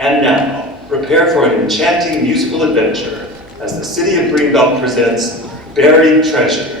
And now, prepare for an enchanting musical adventure as the city of Greenbelt presents Buried Treasure.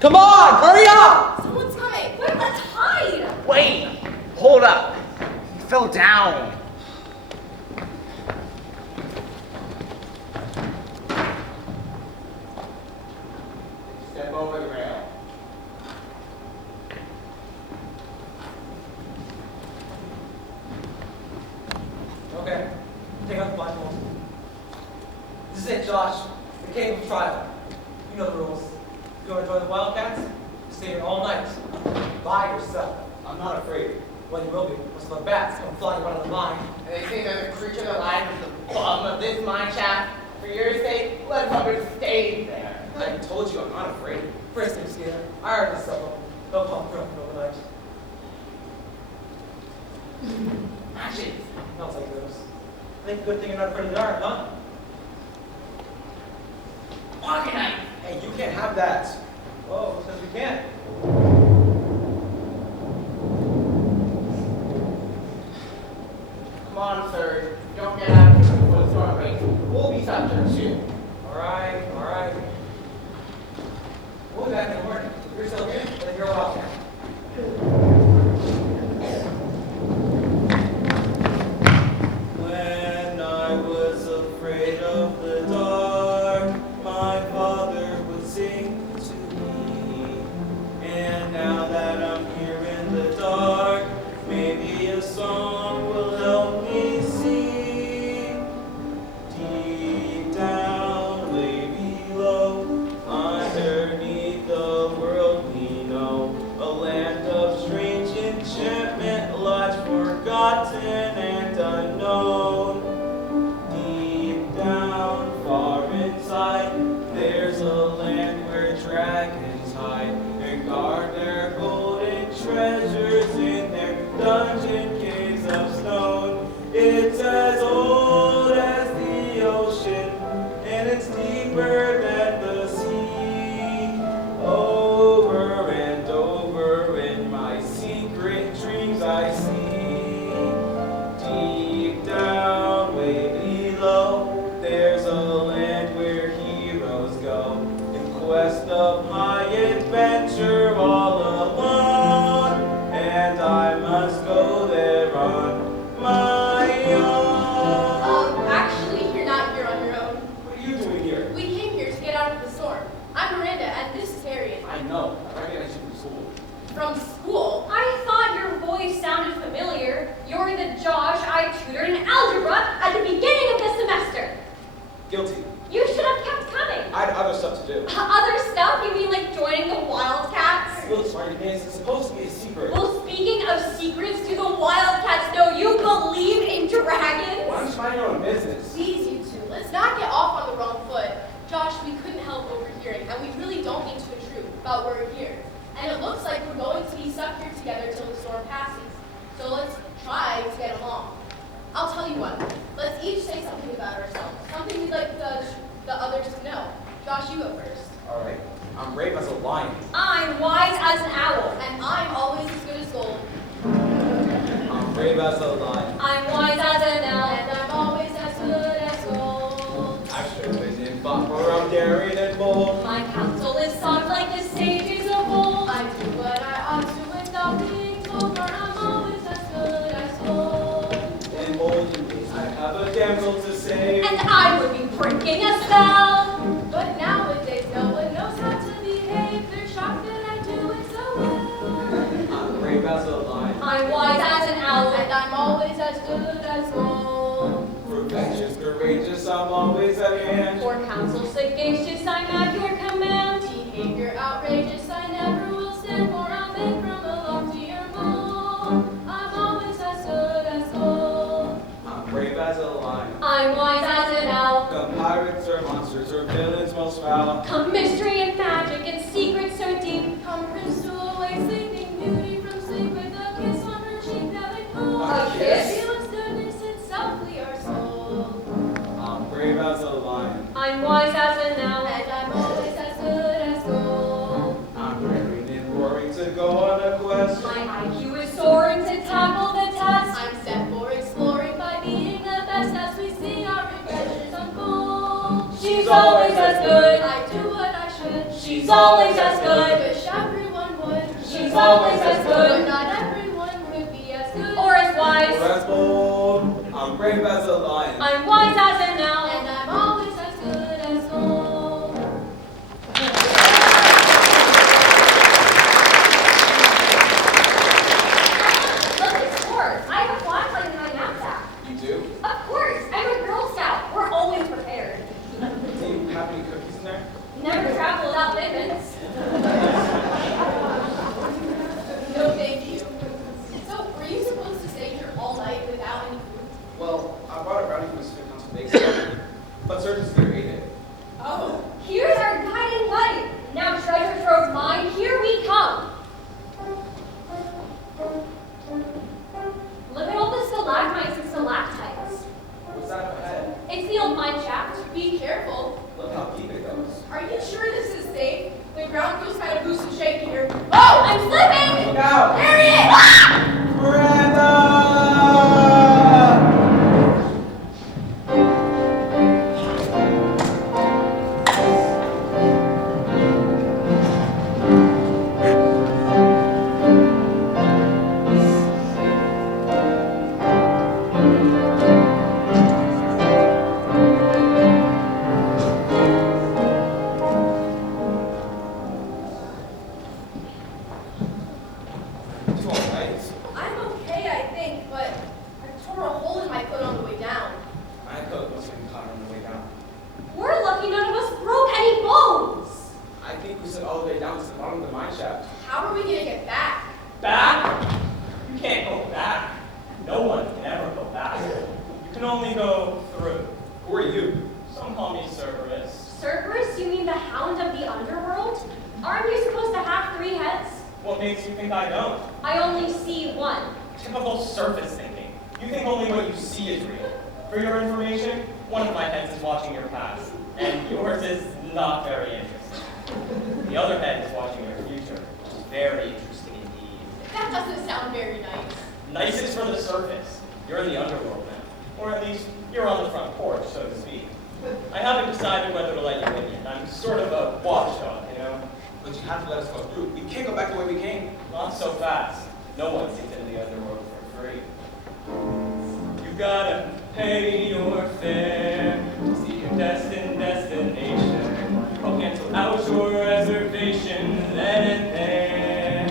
Come on, hurry up! Someone's coming. Quick, let's hide. Wait, Hold up. You fell down. Step over the rail. Okay, take out the blindfold. This is it, Josh. The cave of trial. You know the rules. You want to join the Wildcats? Stay here all night. By yourself. I'm not afraid. Well, you will be. Once the bats come flying around the mine. And they say there's a creature alive at the bottom of this mine shaft. For your sake, let Hubbard stay there. I told you I'm not afraid. First thing, Skeeter. I already saw them. They'll come through overnight. Matches. I'll take those. I think good thing you're not afraid of the dark, huh? Pocket knife. Hey, you can't have that. Whoa, because we can't. Come on, sir. Don't get out of here before the storm breaks. We'll be subject soon. All right, all right. We'll be back in the morning. If you're still here, then you're welcome. When I was afraid of the dark, my father would sing to me. And now that I'm here in the dark, maybe a song will help me see. Deep down, way below, underneath the world we know, a land of strange enchantment lies forgotten and unknown. Deep down, far inside, there's a land where dragons hide and guard their golden treasures in their dungeon caves of stone. It's as old as the ocean, and it's deeper than the sea. Over and over in my secret dreams I see. Deep down, way below, there's a land where heroes go in quest of high adventure all alone. And I must go there on my own. Actually, you're not here on your own. What are you doing here? We came here to get out of the storm. I'm Miranda, and this is Harriet. I know. I recognize you from school. From school? I thought your voice sounded familiar. You're the Josh I tutored in algebra at the beginning of the semester. Guilty. You should have kept coming. I had other stuff to do. Other stuff? You mean like joining the Wildcats? Really sorry, man. It's supposed to be a secret. Well, speaking of secrets, do the Wildcats know you believe in dragons? Why don't you mind your own business? Please, you two, let's not get off on the wrong foot. Josh, we couldn't help overhearing, and we really don't mean to intrude about why we're here. And it looks like we're going to be stuck here together till the storm passes. So let's try to get along. I'll tell you what, let's each say something about ourselves. Something we'd like the others to know. Josh, you go first. All right. I'm brave as a lion. I'm wise as an owl. And I'm always as good as gold. I'm brave as a lion. I'm wise as an owl. And I'm always as good as gold. I've striven and fought for I'm daring and bold. My counsel is soft like the sages of old. I do what I ought to without being told, for I'm always as good as gold. In olden days, I have a damsel to save. And I would be breaking a spell. But nowadays, no one knows how to behave. They're shocked that I do it so well. I'm brave as a lion. I'm wise as an owl. And I'm always as good as gold. Professions courageous, I'm always at hand. For counsel sagacious, I'm at your command. Behavior outrageous, I never will stand, for I'll make from a loftier mold. I'm always as good as gold. I'm brave as a lion. I'm wise as an owl. Come pirates or monsters or villains most foul. Come mystery and magic and secrets so deep. Come prince to awake sleeping beauty from sleep with a kiss on her cheek that we pull. A kiss? Feel its goodness itself we are sold. I'm brave as a lion. I'm wise as an owl. And I'm always as good as gold. I'm raring and roaring to go on a quest. My IQ is soaring to tackle the test. I'm set for exploring by being the best as we see our adventures unfold. She's always as good. I do what I should. She's always as good. Wish everyone would. She's always as But good. not everyone would be as good brave as a lion. I'm wise as an owl. And I'm always as good as gold. Look at scores. I have a flashlight in my knapsack. You do? Of course, I'm a Girl Scout. We're always prepared. Do you have any cookies in there? Never travel without limits. No, thank you. So, were you supposed to stay here all night without any food? Well, I brought a brownie from a student council bake sale, but Surgeon's here ate it. Oh, Here's our guiding light. Now treasure trove mine, here we come. Look at all the stalagmites and stalactites. What's that up ahead? It's the old mine shaft. be careful. Look how deep it goes. Are you sure this is safe? The ground feels kind of loose and shaky here. Oh, I'm slipping! Look out! There he is! Miranda! You all right? I'm okay, I think, but I tore a hole in my foot on the way down. My coat must have been caught on the way down. We're lucky none of us broke any bones. I think we slid all the way down to the bottom of the mine shaft. How are we gonna get back? Back? You can't go back. No one can ever go back. You can only go through. Who are you? Some call me Cerberus. Cerberus, you mean the hound of the underworld? Aren't you supposed to have 3 heads? What makes you think I don't? I only see one. Typical surface thinking. You think only what you see is real. For your information, one of my heads is watching your past, and yours is not very interesting. The other head is watching your future, which is very interesting indeed. That doesn't sound very nice. Nice is for the surface. You're in the underworld now. Or at least, you're on the front porch, so to speak. I haven't decided whether to let you in yet. I'm sort of a watchdog, you know? But you have to let us go through. We can't go back the way we came. Not so fast. No one gets into the underworld for free. You gotta pay your fare to see your destination. I'll cancel out your reservation then and there.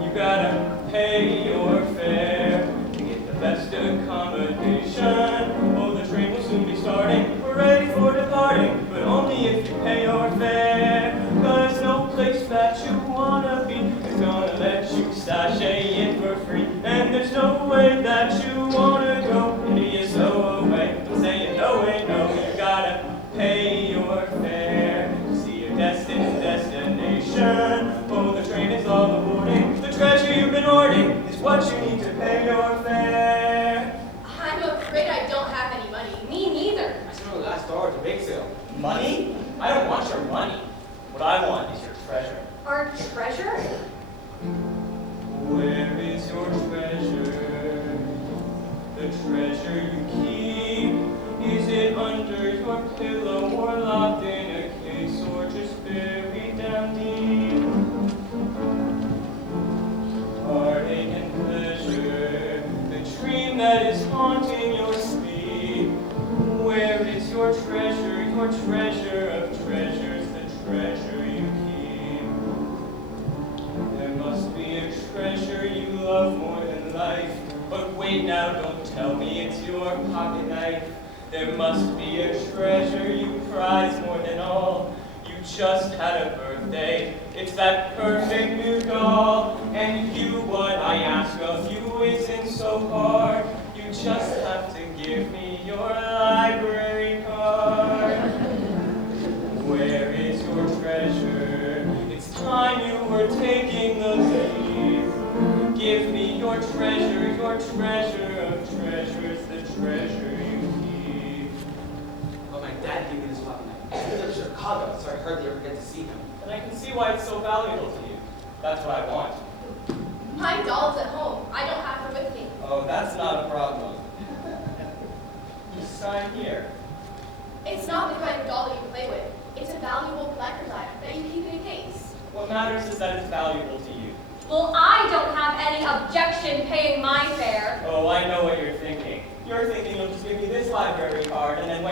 You gotta pay your fare to get the best accommodation. Oh, the train will soon be starting. We're ready for departing, but only if you pay your fare. 'Cause no place that you wanna be is gonna let you sashay in for free. And there's no way that you wanna go into your stowaway. I'm saying no way, no, you gotta pay your fare to see your destination. Oh, the train is all aboarding. The treasure you've been hoarding is what you need to pay your fare. I'm afraid I don't have any money. Me neither. I spent my last dollar at the bake sale. Money? I don't want your money. What I want is your treasure. Our treasure? Where is your treasure? The treasure you keep? Is it under your pillow or locked in a case or just buried down deep? Heartache and pleasure, the dream that is haunting your sleep. Where is your treasure of treasures, the treasure you keep? There must be a treasure you love more than life. But wait now, don't tell me it's your pocket knife. There must be a treasure you prize more than all. You just had a birthday, it's that perfect new doll. And you, what I ask of you isn't so hard. You just have to give me your library card. Where is your treasure? It's time you were taking the lead. Give me your treasure of treasures, the treasure you keep. But my dad gave me this pocket knife. He lived in Chicago, so I hardly ever get to see him. And I can see why it's so valuable to you. That's what I want. My doll's at home. I don't have her with me. Oh, that's not a problem. Just sign here. It's not the kind of doll that you play with. It's a valuable collector's item that you keep in a case. What matters is that it's valuable to you. Well, I don't have any objection paying my fare. Oh, I know what you're thinking. You're thinking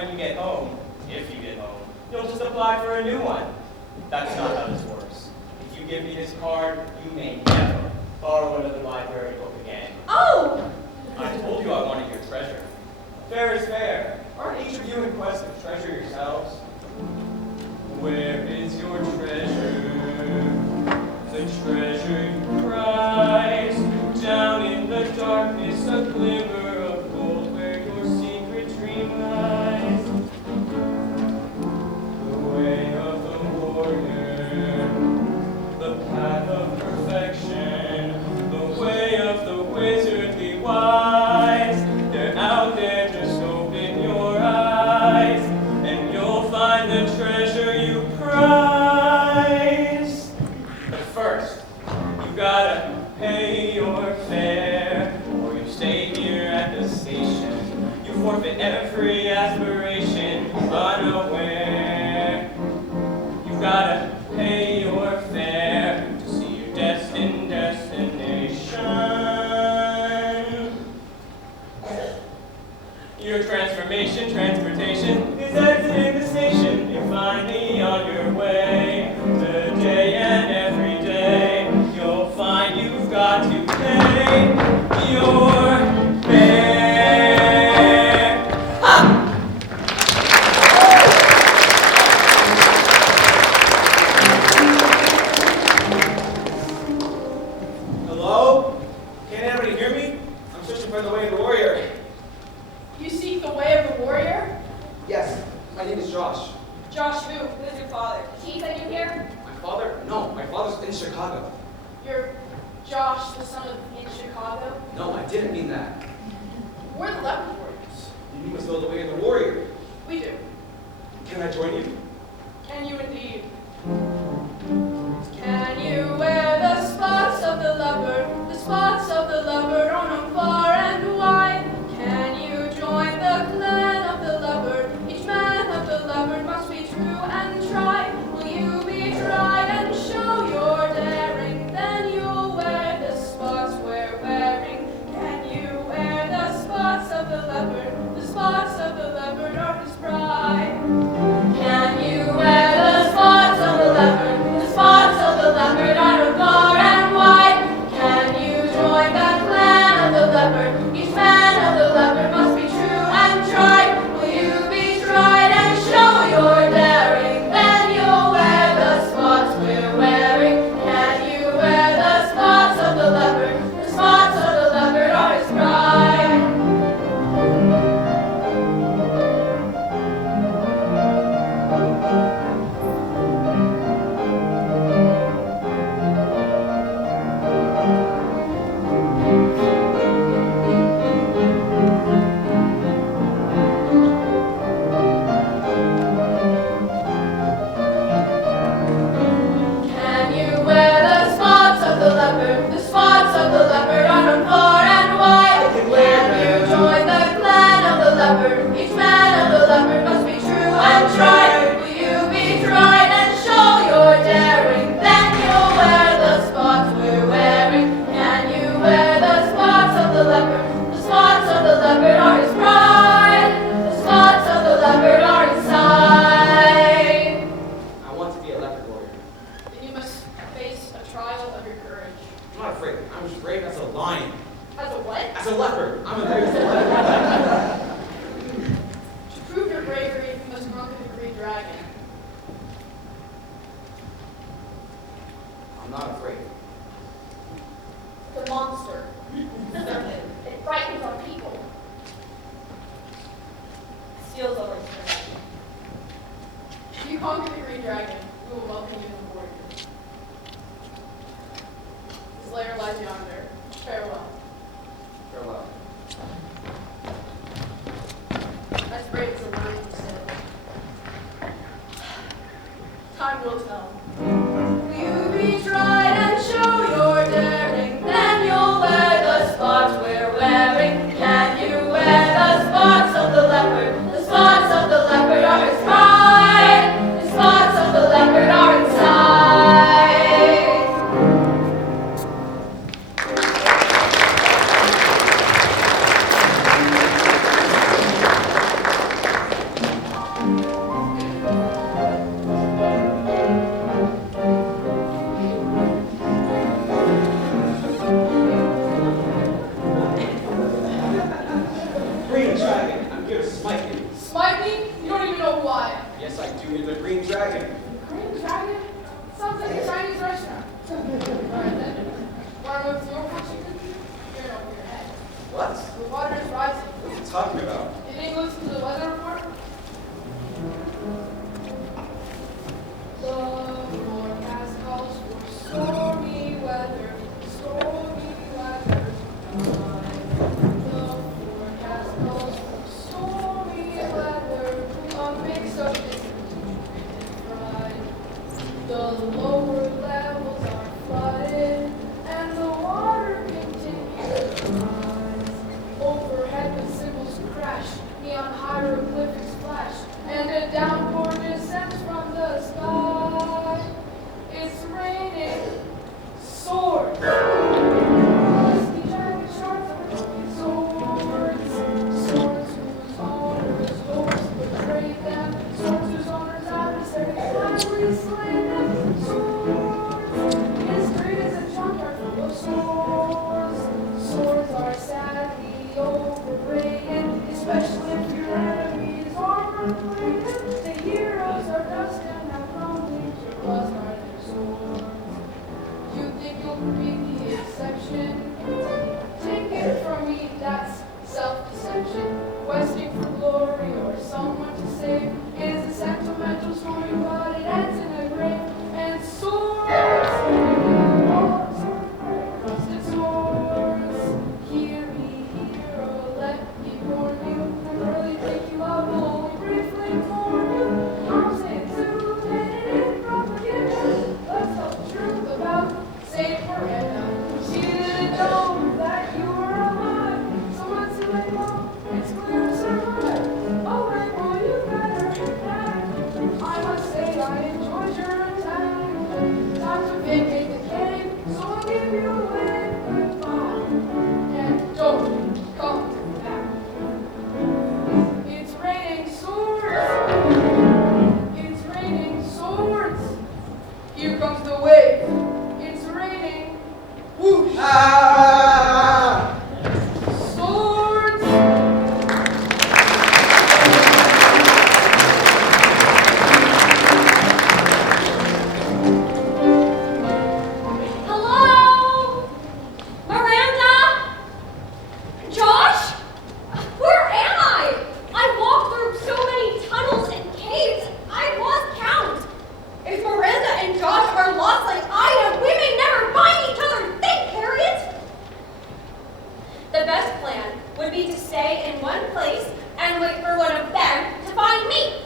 when you get home, if you get home, you'll just apply for a new one. That's not how this works. If you give me this card, you may never borrow another library book again. Oh! I told you I wanted your treasure. Fair is fair. Aren't each of you in quest of treasure yourselves? Where is your treasure? The treasure you prize. Down in the darkness, a glimmer of gold where your secret dream lies. The way of the warrior, the path of perfection, the way of the wizardly wise. They're out there, just open your eyes, and you'll find the treasure you prize. But first, you gotta pay your fare, or you stay here at the station. You forfeit every aspiration, unaware. You gotta pay your fare to see your destined destination. Your transformation, transportation is exiting the station. You find me on your way, today and every day. You'll find you've got to pay your fare. Ha! Hello? Can't anybody hear me? I'm searching for the way of the warrior. You seek the way of the warrior? Yes, my name is Josh. Josh who? Who is your father? Keith, are you here? My father? No, my father's in Chicago. You're Josh, the son of in Chicago? No, I didn't mean that. We're the leopard warriors. You must know the way of the warrior. We do. Can I join you? Can you indeed? Can you wear the spots of the leopard, the spots of the leopard on them far and wide? Can you join the clan of the leopard? Each man of the leopard must be true and try. Will you be tried and show your daring? Then you'll wear the spots we're wearing. Can you wear the spots of the leopard? The spots of the leopard are his pride. Can you wear the spots of the leopard? The spots of the leopard are far and wide. Can you join the clan of the leopard? Each man of the leopard must be true and tried. Will you be tried and show your daring? Then you'll wear the spots we're wearing. Can you wear the spots of the leopard? The spots of the leopard are his pride. Can you wear the spots of the leopard? The spots of the leopard are far and wide. Can you join the clan of the leopard? Each man of the leopard must be true and tried. Will you be tried and show your daring? Then you'll wear the spots we're wearing. Can you wear the spots of the leopard? The spots of the leopard are his pride. The spots of the leopard are his side. I want to be a leopard warrior. Then you must face a trial of your courage. I'm not afraid. I'm as brave as a lion. As a what? As a leopard. I'm a brave as a leopard. To prove your bravery, you must conquer the green dragon. I'm not afraid. The monster. It frightens our people. Steals over his If you conquer the green dragon, we will welcome you as a warrior. His lair lies yonder. Farewell. Farewell. talking about? You didn't listen to the weather report? The forecast calls for stormy weather, stormy weather tonight. The forecast calls for stormy weather, a mix of disappointment and pride. The lower levels are flooded, and the water continues to rise. Overhead the cymbals crash, neon hieroglyphics flash, and a downpour descends from the sky. It's raining swords. Rusty jagged shards of broken swords. Swords whose owners' lords betrayed them. Swords whose owners' adversaries gladly slain them. Swords. History is a junkyard full of swords. Swords are sadly overrated, especially if your enemies are related. The heroes are dust and have no need to rust are their swords. You think you'll be the exception? Take it from me, that's self-deception. Questing for glory or someone to save is a sentimental story, but it ends in a grave. And swords, rusted swords, hear me, hero, let me warn you. I really think you love will only briefly warn you. I'm saying to it propaganda. Let's tell the truth about Saint Miranda. She didn't know that you were alive. So once you lay low, it's clear to survive. Oh, wait, well, you better hit back. I must say I enjoyed your attack. Time to vacate the cave, so I'll give you a wave goodbye. And don't come back. It's raining swords. It's raining swords. Here comes the wave. It's raining whoosh. Swords. Hello? Miranda? Josh? Where am I? I walked through so many tunnels and caves, I lost count. If Miranda and Josh are lost like I am, we may never find each other. Think, Harriet. The best plan would be to stay in one place and wait for one of them to find me.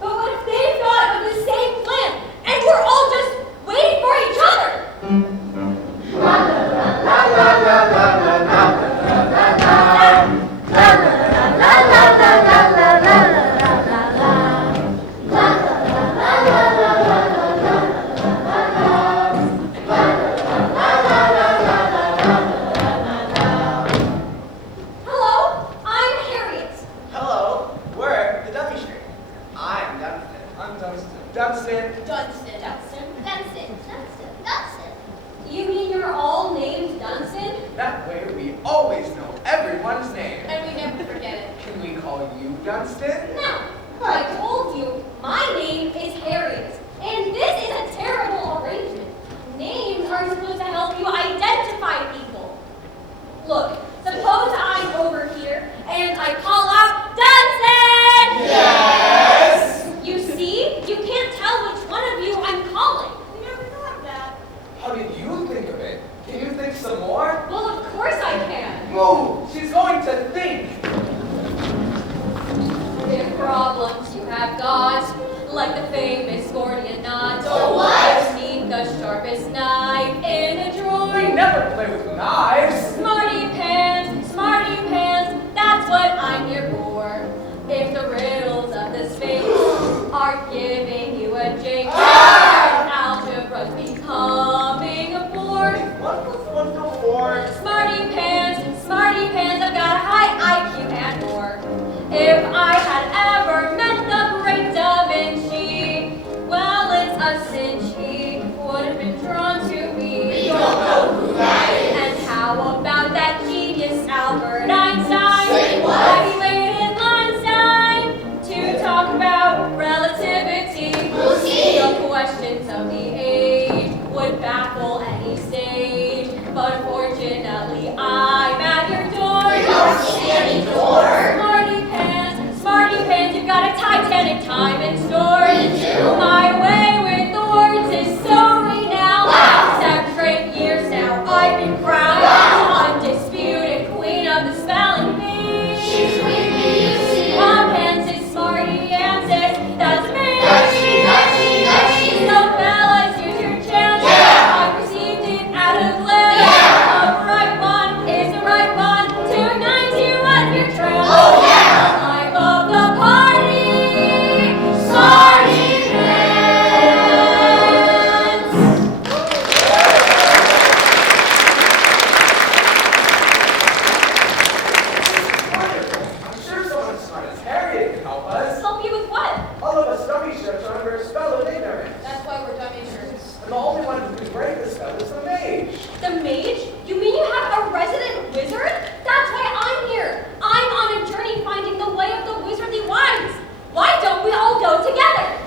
But what if they thought of the same plan and we're all just waiting for each other? La la la la la la la. Dunstan? No, I told you, my name is Harriet, and this is a terrible arrangement. Names are supposed to help you identify people. Look, suppose I'm over here, and I call out, Dunstan! Yes! You see, you can't tell which one of you I'm calling. We never thought of that. How did you think of it? Can you think some more? Well, of course I can. Move! She's going to think! If problems you have got, like the famous Gordian knot. Oh, the age would baffle any stage. But unfortunately, I'm at your door. We don't see any door. Smarty pants, you've got a Titanic time in store. We do. My way with thorns is so renowned. Wow. 7 straight years now, I've been crowned. Wow. Undisputed queen of the spelling bee. She's with me, you see. Mom Hansis, Smarty Hansis, that's me. That's she. So fellas, here's your chance. Yeah. I received it at a glance. Yeah. The right one is the right one to ignite you at your trance. Oh, yeah. The life of the party. Smarty Wonderful. I'm sure someone as smart as Harriet can help us. Help you with what? All of us dummy shirts are under a spell of ignorance. That's why we're dummy shirts. And the only one who can break the spell is the mage. The mage? You mean you have a resident wizard? That's why I'm here. I'm on a journey finding the way of the wizardly wines. Why don't we all go together?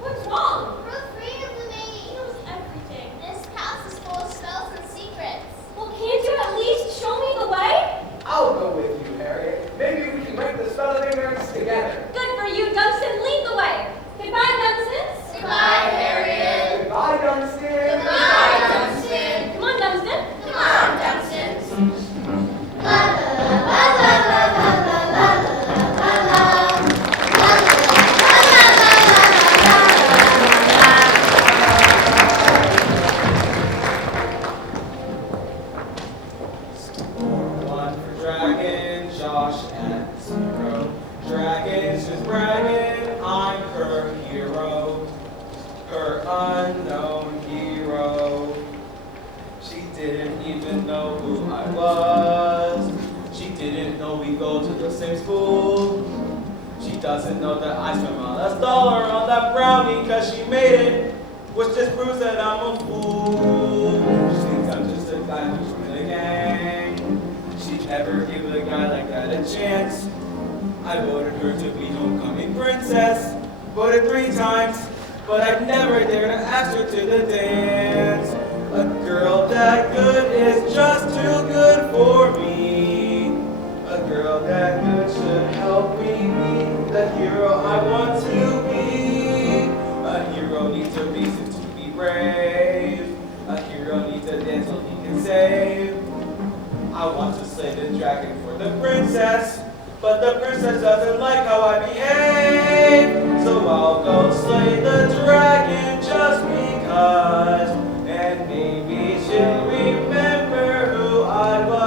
What's wrong? We're afraid of the mage. He knows everything. This house is full of spells and secrets. Well, can't you at least show me the way? I'll go with you, Harriet. Maybe we can break the spell of ignorance together. Good for you, Dunstan. Lead the way. Goodbye, Dunstans. Goodbye, Harriet. Goodbye, Dunstan. Goodbye, Dunstan. Come on, Dunstan. Come on, Dunstan. La la la la la la la la la la la. La la la One for dragon, Josh at 0. Dragon's just bragging, I'm her hero. Her unknown hero. She didn't even know who I was. She didn't know we go to the same school. She doesn't know that I spent my last dollar on that brownie cause she made it. Which just proves that I'm a fool. She thinks I'm just a guy who's from the gang. She'd never give a guy like that a chance. I voted her to be homecoming princess. Voted 3 times, but I'd never dare to ask her to the dance. A girl that good is just too good for me. A girl that good should help me be the hero I want to be. A hero needs a reason to be brave. A hero needs a dance so he can save. I want to slay the dragon for the princess, but the princess doesn't like how I behave. So I'll go slay the dragon just because, and maybe she'll remember who I was.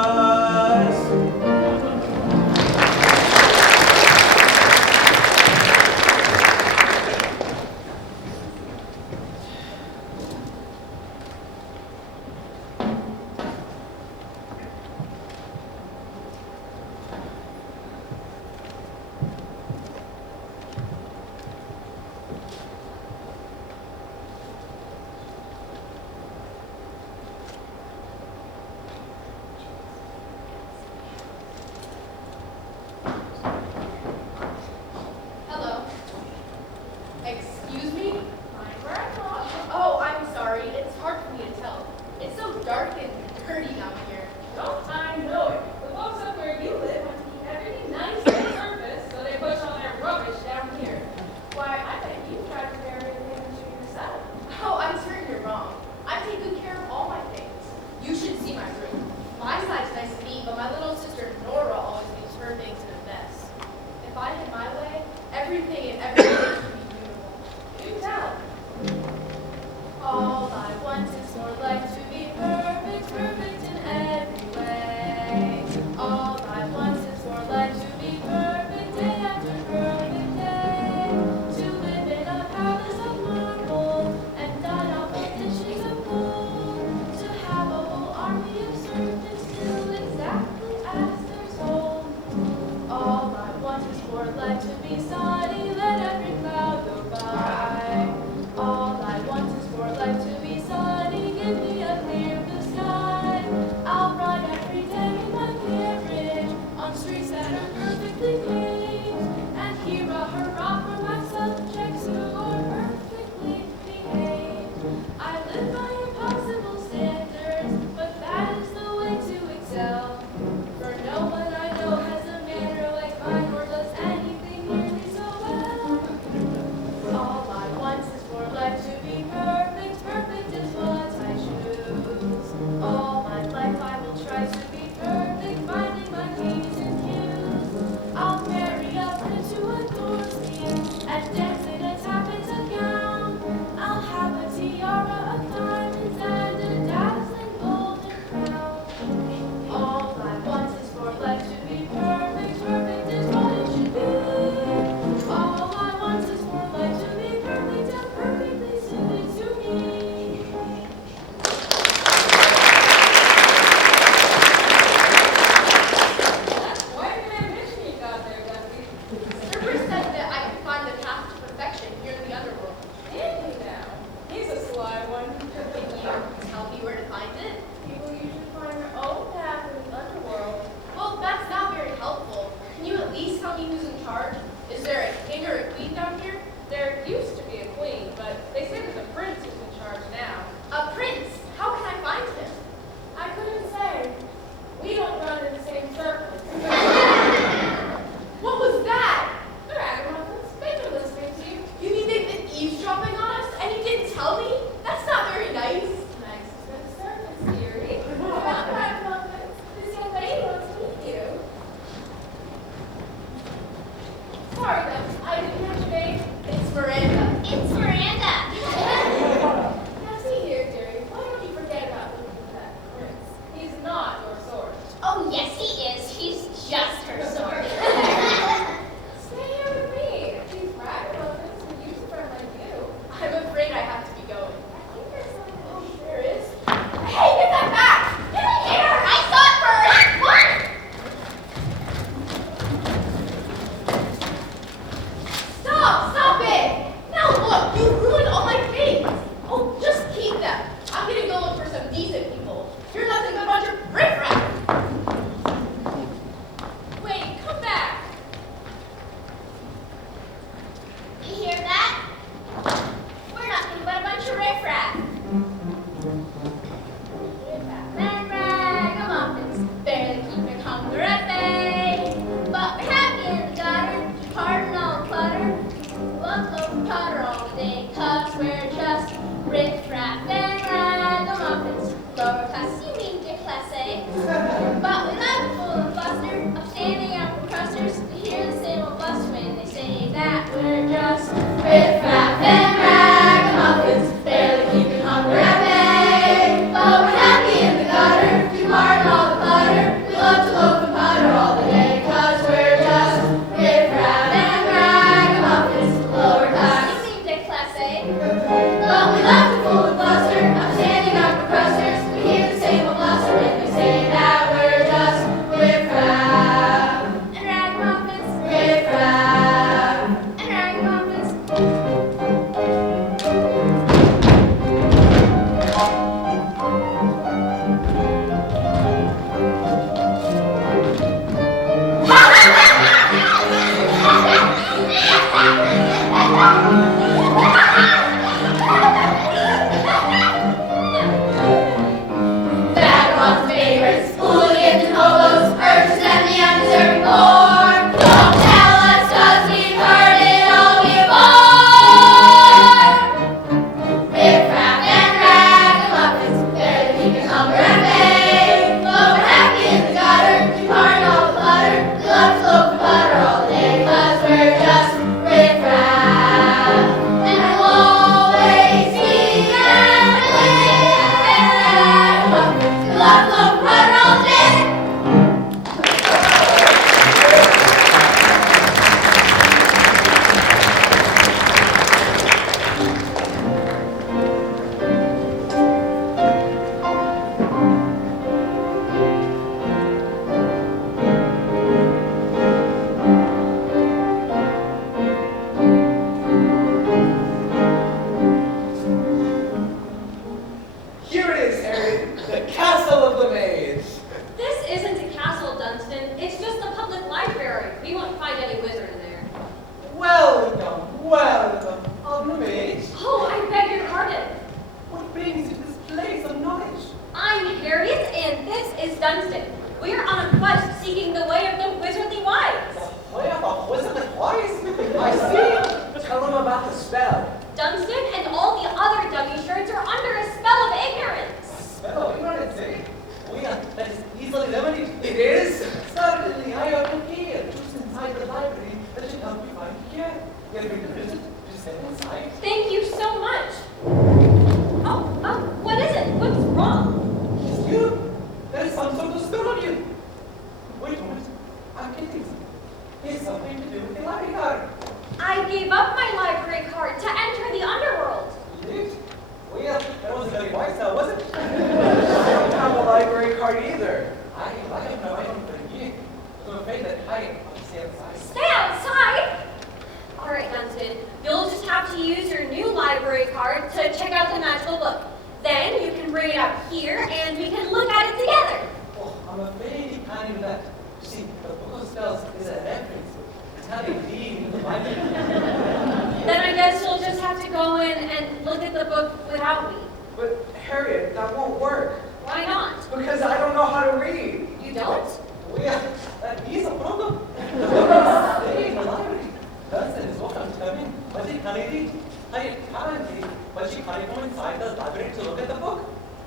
card to check out the magical book. Then you can bring it up here and we can look at it together. Oh, I'm afraid you can't do that. You see, the book of spells is a reference. It's how they read in the Bible. Then I guess you'll just have to go in and look at the book without me. But Harriet, that won't work. Why not? Because I don't know how to read. You don't? Oiga, aquí es a pronto. Stay in the library. Johnson is welcome to come in. But he can't read. Apparently, but she can't go inside the library to look at the book.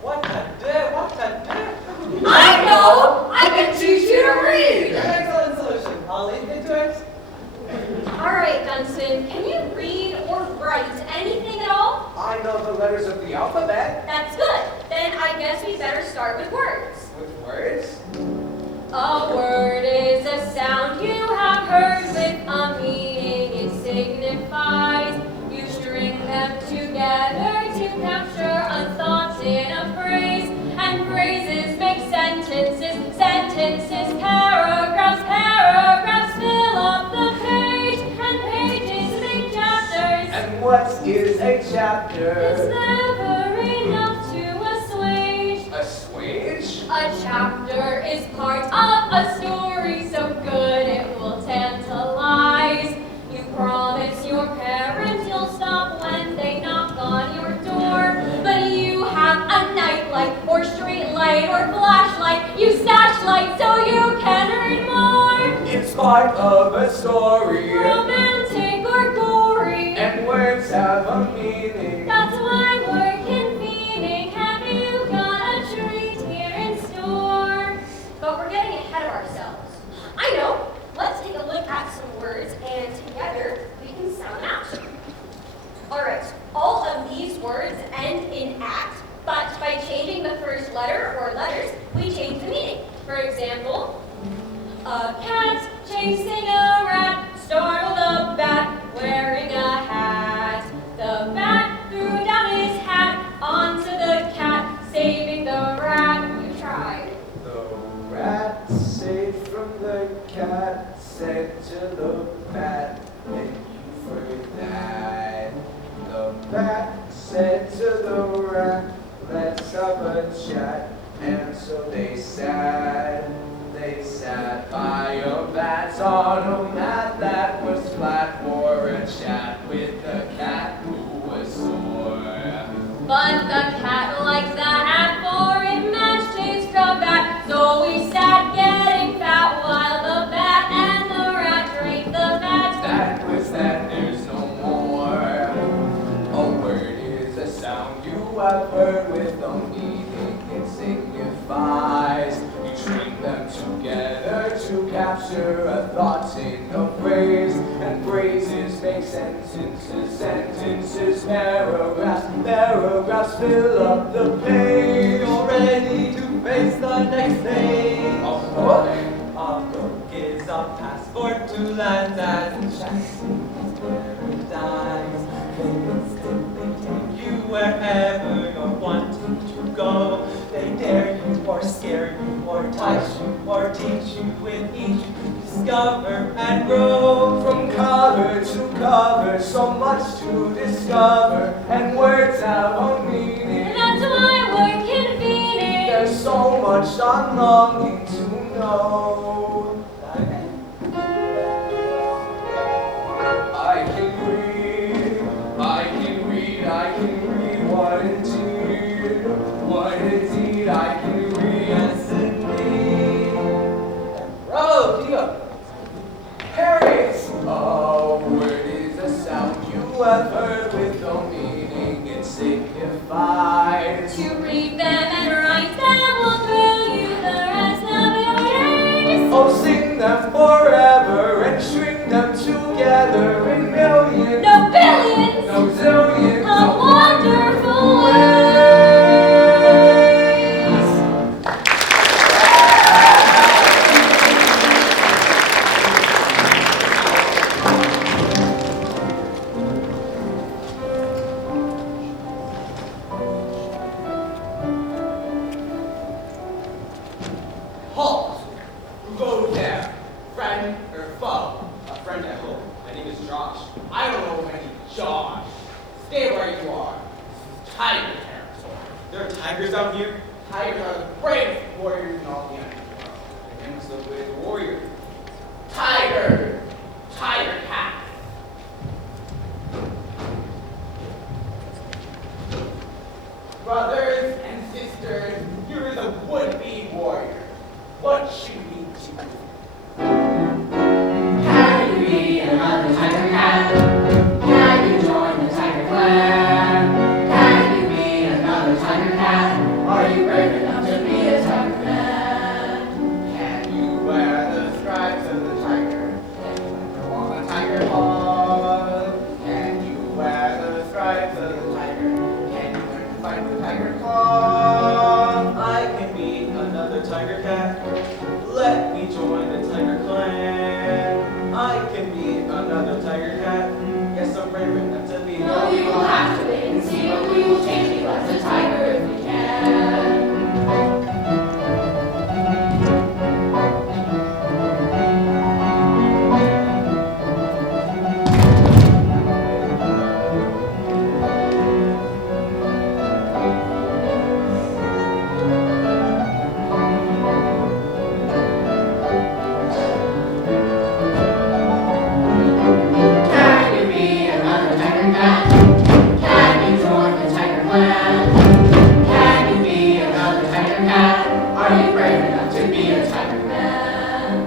What a day, what a day. I know! I can teach you to read! Excellent solution. I'll leave you to it. All right, Dunstan, can you read or write anything at all? I know the letters of the alphabet. That's good. Then I guess we better start with words. With words? A word is a sound you have heard with a meaning it signifies. You string them together to capture a thought in a phrase. And phrases make sentences, sentences, paragraphs, paragraphs fill up the page. And pages make chapters. And what is a chapter? It's never enough to assuage. Assuage? A chapter is part of a story so good it will tantalize. You promise your parents you'll stop when they knock on your door. But you have a nightlight or street light or flashlight. You stash light so you can read more. It's part of a story. Romantic or gory. And words have a meaning. That's why we're convening. Have you got a treat here in store? But we're getting ahead of ourselves. I know. Let's take a look at some words and together we can sound them out. All right. All of these words end in act, but by changing the first letter or letters, we change the meaning. For example, a cat chasing a rat startled a bat wearing a hat. The bat threw down his hat onto the cat, saving the rat. You tried. The rat saved from the cat said to the bat, and you heard that. The bat said to the rat, let's have a chat. And so they sat by a bat on a mat that was flat for a chat with the cat who was sore. But the cat liked the hat for it matched his cravat. So we sat getting fat while the bat and the rat drank the fat. That was that, there's no more. A word is a sound you have heard with a meaning it signifies. You string them together to capture a thought in a phrase. And phrases make sentences, sentences, paragraphs, paragraphs fill up the page. You're ready to face the next day. A book? A book is a passport to lands and chassis paradise. They instantly take you wherever you're wanting to go. They dare you or scare you or touch you or teach you with each discover and grow. From cover to cover, so much to discover, and words have a meaning. And that's why we're convening. There's so much I'm longing to know. I can read, I can read, I can read. What indeed I can read. Yes, indeed. Bravo, Dio. Harriet! A word is a sound you have heard with no meaning it signifies. To read them and write them will thrill you the rest of your days. Oh, sing them forever and string them together in millions, No billions no zillions of wonderful ways. tiger territory. There are tigers down here? Tigers are the bravest warriors in all the animal world. The name is the way the warrior. Tiger! Tiger cat. Brothers and sisters, here is a would-be warrior. What should we do? Can you be another tiger cat? Can you join the tiger clan? Can you be another tiger cat? Are you brave enough to be a tiger man? Can you wear the stripes of the tiger? Can you enter on a tiger paw? Can you wear the stripes of the tiger? Can you learn to fight the tiger claw? I can be another tiger cat. Let me join the tiger clan. I can be another tiger cat. Yes, I'm brave enough to be. No, we will have to wait and see, but we will change you as a tiger if we can. Can you be another tiger cat? Can you join the tiger clan? Can you be another tiger cat? Are you brave enough to be a tiger man?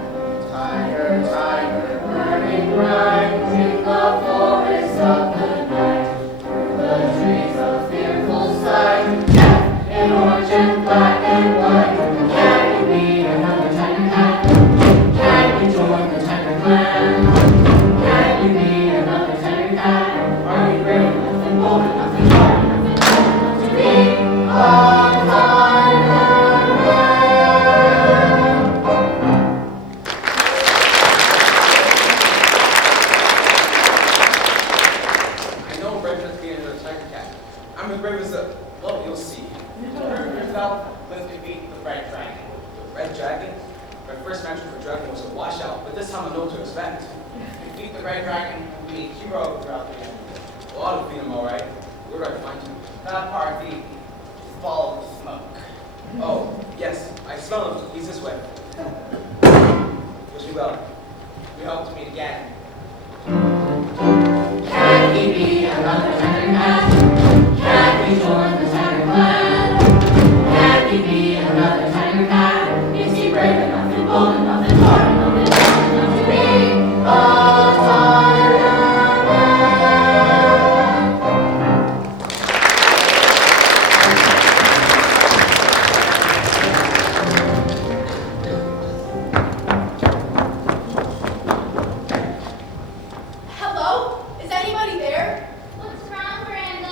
Tiger, tiger, Burning bright in the forest of the night, through the trees a fearful sight, death in orange and black and white. Can you be another tiger cat? Can you join the tiger clan? Can you be another tiger cat? Are you brave enough and bold enough and hard enough and bold enough to be a tiger man? I know I'm brave enough to be another tiger cat. I'm as brave as a, well, you'll see. Prove yourself, let's defeat the red dragon. The red dragon? My first match with the dragon was a washout, but this time I know what to expect. Defeat the red dragon and be a hero throughout the end. Well, I'll defeat him, alright. Where do I find him? That part easy. Just follow the smoke. Oh, yes, I smell him. He's this way. Wish me well. We hope to meet again. Can he be another tiger cat? Can he join the tiger clan? Can he be another tiger cat? Is he brave enough and bold enough and hard enough and tough enough to be a tiger man? Hello? Is anybody there? What's wrong, Miranda?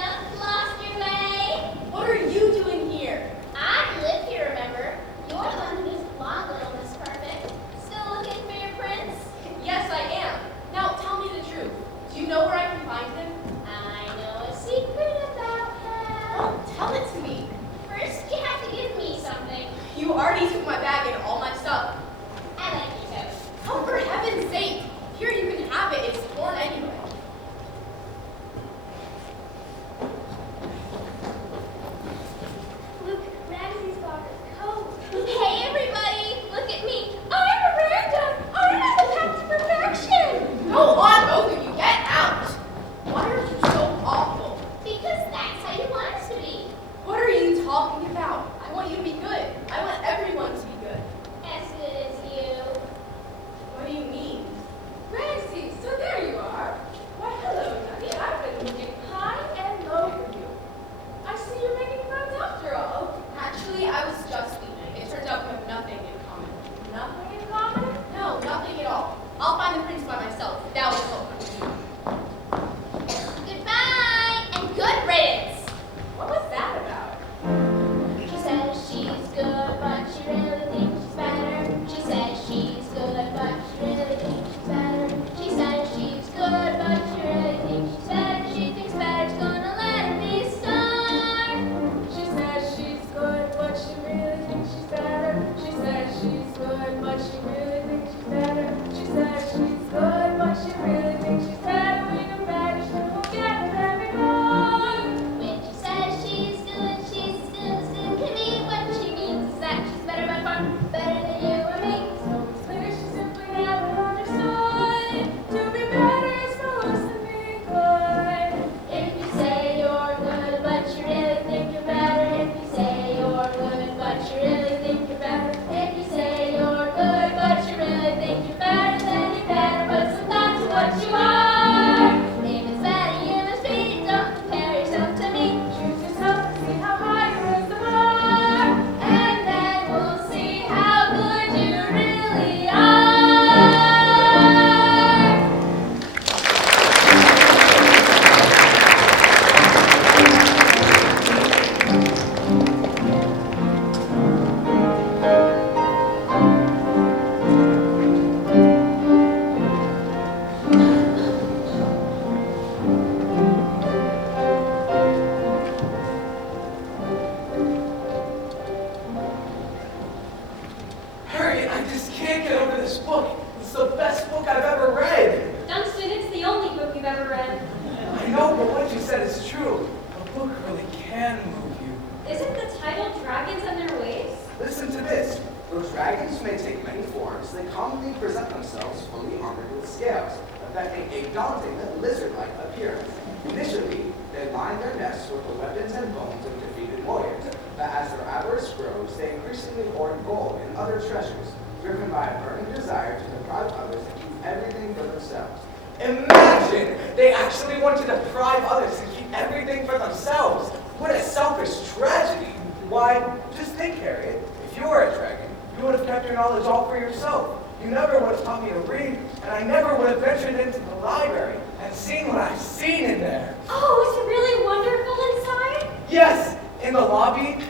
can move you. Isn't the title Dragons and Their Ways? Listen to this. Though dragons may take many forms, they commonly present themselves fully armored with scales, affecting a daunting lizard-like appearance. Initially, they line their nests with the weapons and bones of defeated warriors, but as their avarice grows, they increasingly hoard gold and other treasures, driven by a burning desire to deprive others and keep everything for themselves. Imagine! They actually want to deprive others and keep everything for themselves. What a selfish tragedy. Why, just think, Harriet. If you were a dragon, you would have kept your knowledge all for yourself. You never would have taught me to read, and I never would have ventured into the library and seen what I've seen in there. Oh, is it really wonderful inside? Yes, in the lobby,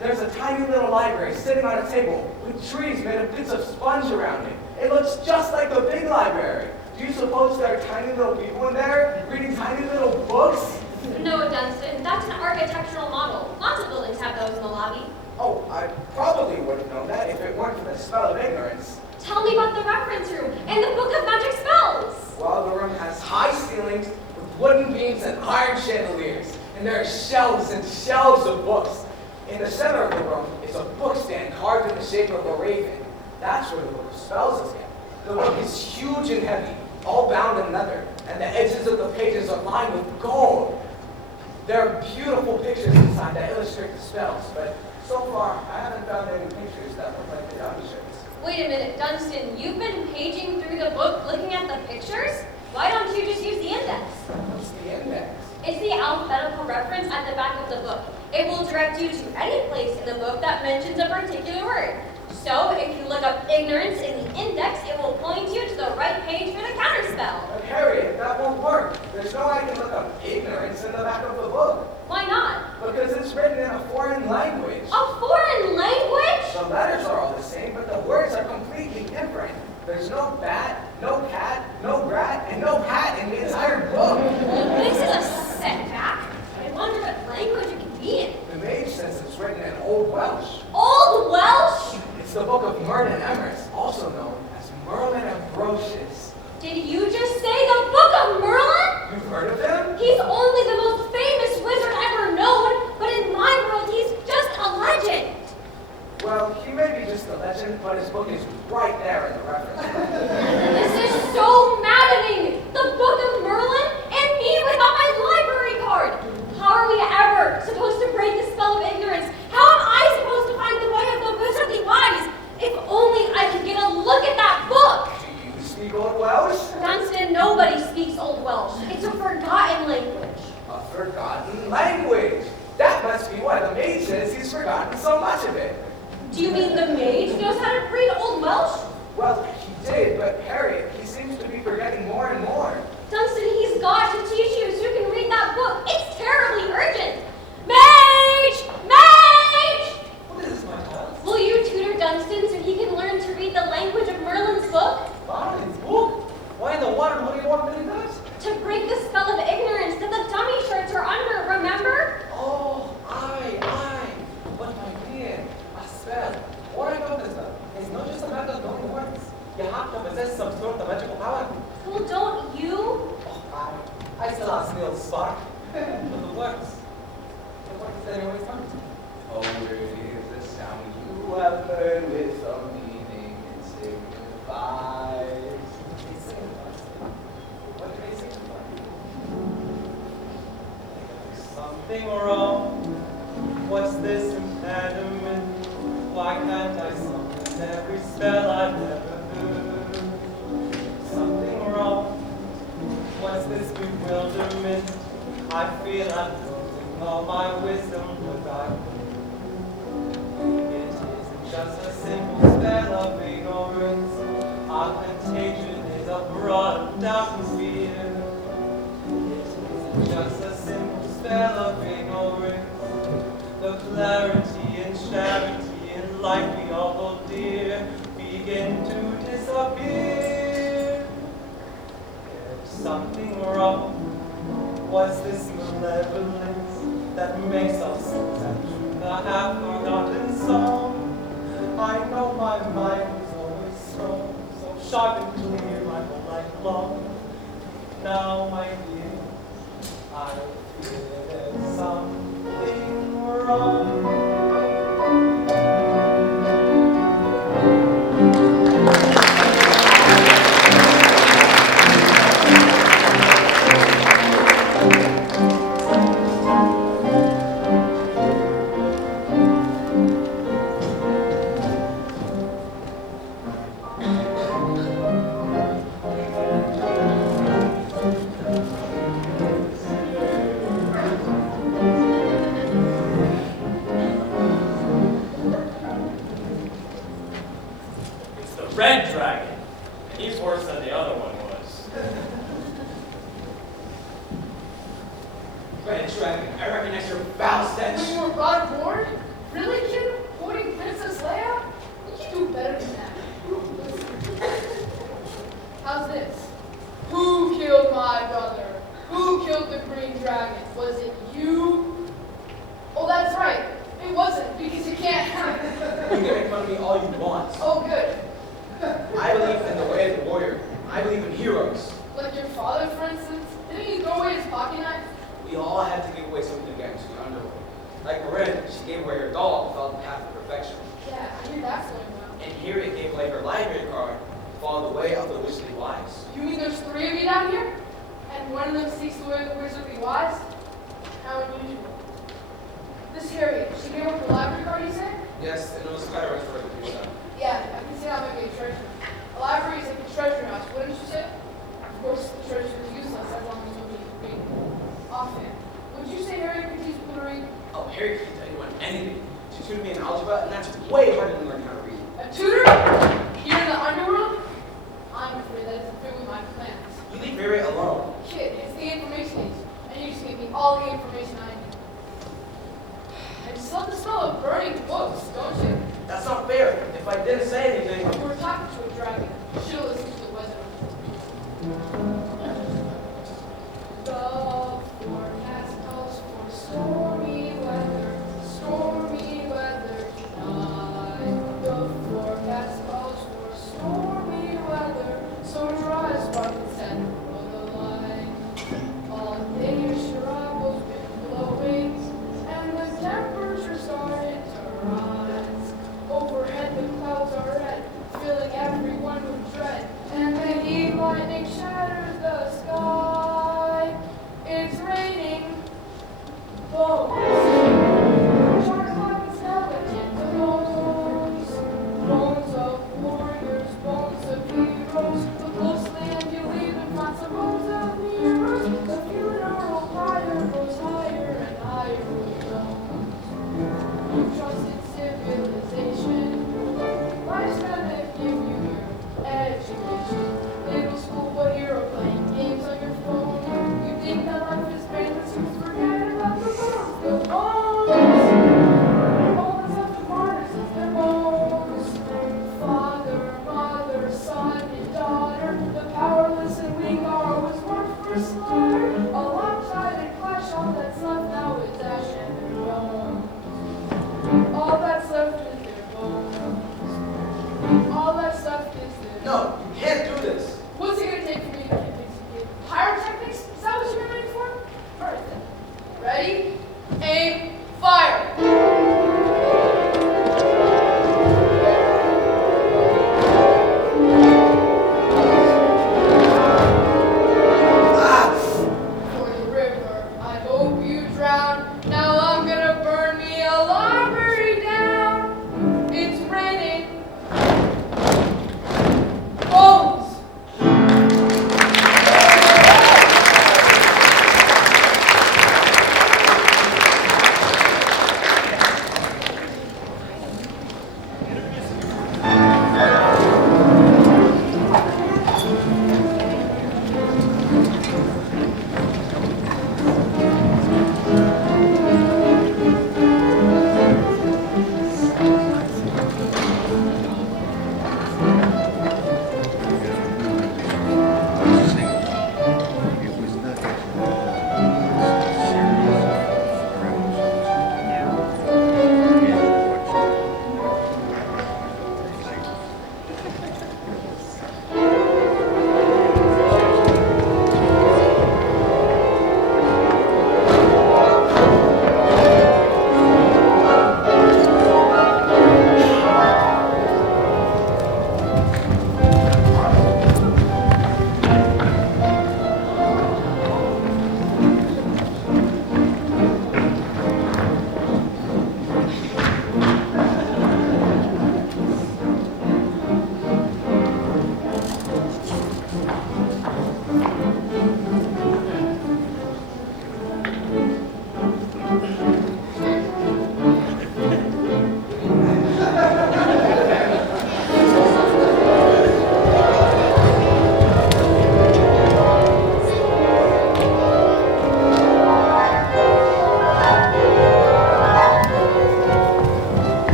there's a tiny little library sitting on a table with trees made of bits of sponge around it. It looks just like the big library. Do you suppose there are tiny little people in there reading tiny little books? No, Dunstan, that's an architectural model. Lots of buildings have those in the lobby. Oh, I probably would have known that if it weren't for the spell of ignorance. Tell me about the reference room and the book of magic spells. Well, the room has high ceilings with wooden beams and iron chandeliers, and there are shelves and shelves of books. In the center of the room is a bookstand carved in the shape of a raven. That's where the book of spells is kept. The book is huge and heavy, all bound in leather, and the edges of the pages are lined with gold. There are beautiful pictures inside that illustrate the spells, but so far I haven't found any pictures that look like the dummy shirts. Wait a minute, Dunstan, you've been paging through the book looking at the pictures? Why don't you just use the index? What's the index? It's the alphabetical reference at the back of the book. It will direct you to any place in the book that mentions a particular word. So, if you look up ignorance in the index, it will point you to the right page for the counterspell. But Harriet, that won't work. There's no way I can look up ignorance in the back of the book. Why not? Because it's written in a foreign language. A foreign language? The letters are all the same, but the words are completely different. There's no bat, no cat, no rat, and no hat in the entire book. This is a setback. I wonder what language it can be in. The mage says it's written in Old Welsh. Old Welsh? It's the book of Merlin Emrys, also known as Merlin Ambrosius. Did you just say the Book of Merlin? You've heard of him? He's only the most famous wizard ever known, but in my world, he's just a legend. Well, he may be just a legend, but his book is right there in the reference. This is so maddening! The Book of Merlin and me without my library card! How are we ever supposed to break the spell of ignorance? How am I supposed to find the way of the wizardly wise? If only I could get a look at that book! Do you speak Old Welsh? Dunstan, nobody speaks Old Welsh. It's a forgotten language. A forgotten language. That must be why the mage says he's forgotten so much of it. Do you mean the mage knows how to read Old Welsh? Well, he did, but Harriet, he seems to be forgetting more and more. Dunstan, he's got to teach you so you can read that book. It's terribly urgent. Mage! Mage! What is this, my child? Will you tutor Dunstan so he can learn to read the language of Merlin's book? Merlin's book? Why in the water what do you want me to do that? To break the spell of ignorance that the dummy shirts are under, remember? Oh, aye. But my dear, a spell. What I got is that it's not just a matter of knowing words. You have to possess some sort of magical power. Well, don't you? Oh, I still have a little spark. But the words is anyways fun. Older is the sound you have heard with some meaning it signifies. It signifies. What do they signify? Something wrong. What's this impediment? Why can't I summon every spell I've ever heard? Something wrong. What's this bewilderment? I feel I'm losing all my wisdom, but I it isn't just a simple spell of ignorance. Our contagion is a broad doubt and fear. It isn't just a simple spell of ignorance. The clarity and charity and light we all hold dear begin to disappear. There's something wrong. What's this malevolence that makes us such a half-forgotten song? I know my mind was always strong, so sharp and clear my whole life long. Now, my dear, I feel there's something It's the red dragon. And he's worse than the other one was. Red Dragon, I recognize your foul stench. When you were God born? Really, kid? Quoting Princess Leia? You can do better than that. How's this? Who killed my brother? Who killed the green dragon? Was it you? Oh, that's right. It wasn't, because you can't have it. You can make fun of me all you want. Oh, good. I believe in the way of the warrior. I believe in heroes. Like your father, for instance? Didn't he throw away his pocket knife? We all had to give away something to get into the underworld. Like Marin, she gave away her doll to follow the path of perfection. Yeah, I hear that's going well. And Harriet gave away her library card to follow the way of the wizardly wise. You mean there's 3 of you down here? And one of them seeks the way of the wizardly wise? How unusual. This Harriet, she gave up the library card, you said? Yes, and it was quite a rush for her to do so. Yeah, I can see how it might be a treasure. A library is like a treasure house, wouldn't you say? Of course, the treasure is useless as long as nobody can read. Offhand, would you say Harriet could teach people to read? Oh, Harriet can tell anyone anything. She tutored me in algebra, and that's way harder than learning how to read. A tutor? Here in the underworld? I'm afraid that doesn't fit with my plans. You leave Harriet alone. Kid, it's the information age, and you just gave me all the information I need. I just love the smell of burning books, don't you? That's not fair. If I didn't say anything, You were talking to a dragon. You should have listened to the wizard. The forecast calls for stormy weather tonight. The forecast calls for stormy weather, so dry as sparkling sand for the line. All day your Shirago's been blowing, and the temperature started to rise. Overhead the clouds are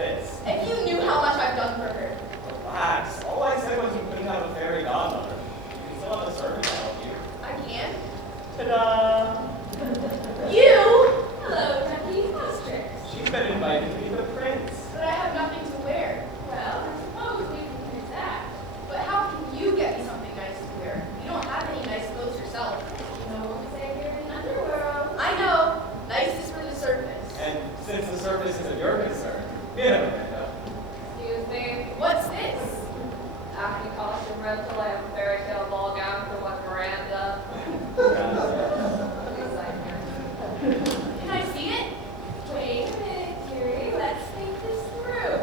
fits. If you knew how much I've done for her. Relax. All I said was you couldn't have a fairy godmother. You can still have a servant to help you. I can. Ta-da! You? Hello, Ducky. How's tricks? She's been invited to be the prince. But I have nothing to wear. Well, I suppose we can use that. But how can you get me something nice to wear? You don't have any nice clothes yourself. You know what we say here in the underworld. I know. Nice is for the surface. And since the surface isn't your concern, you know, Amanda. Excuse me. What's this? Acne costume rental. I have a fairy tale ball gown for one Miranda. Please sign here. Can I see it? Wait a minute, dearie. Let's think this through.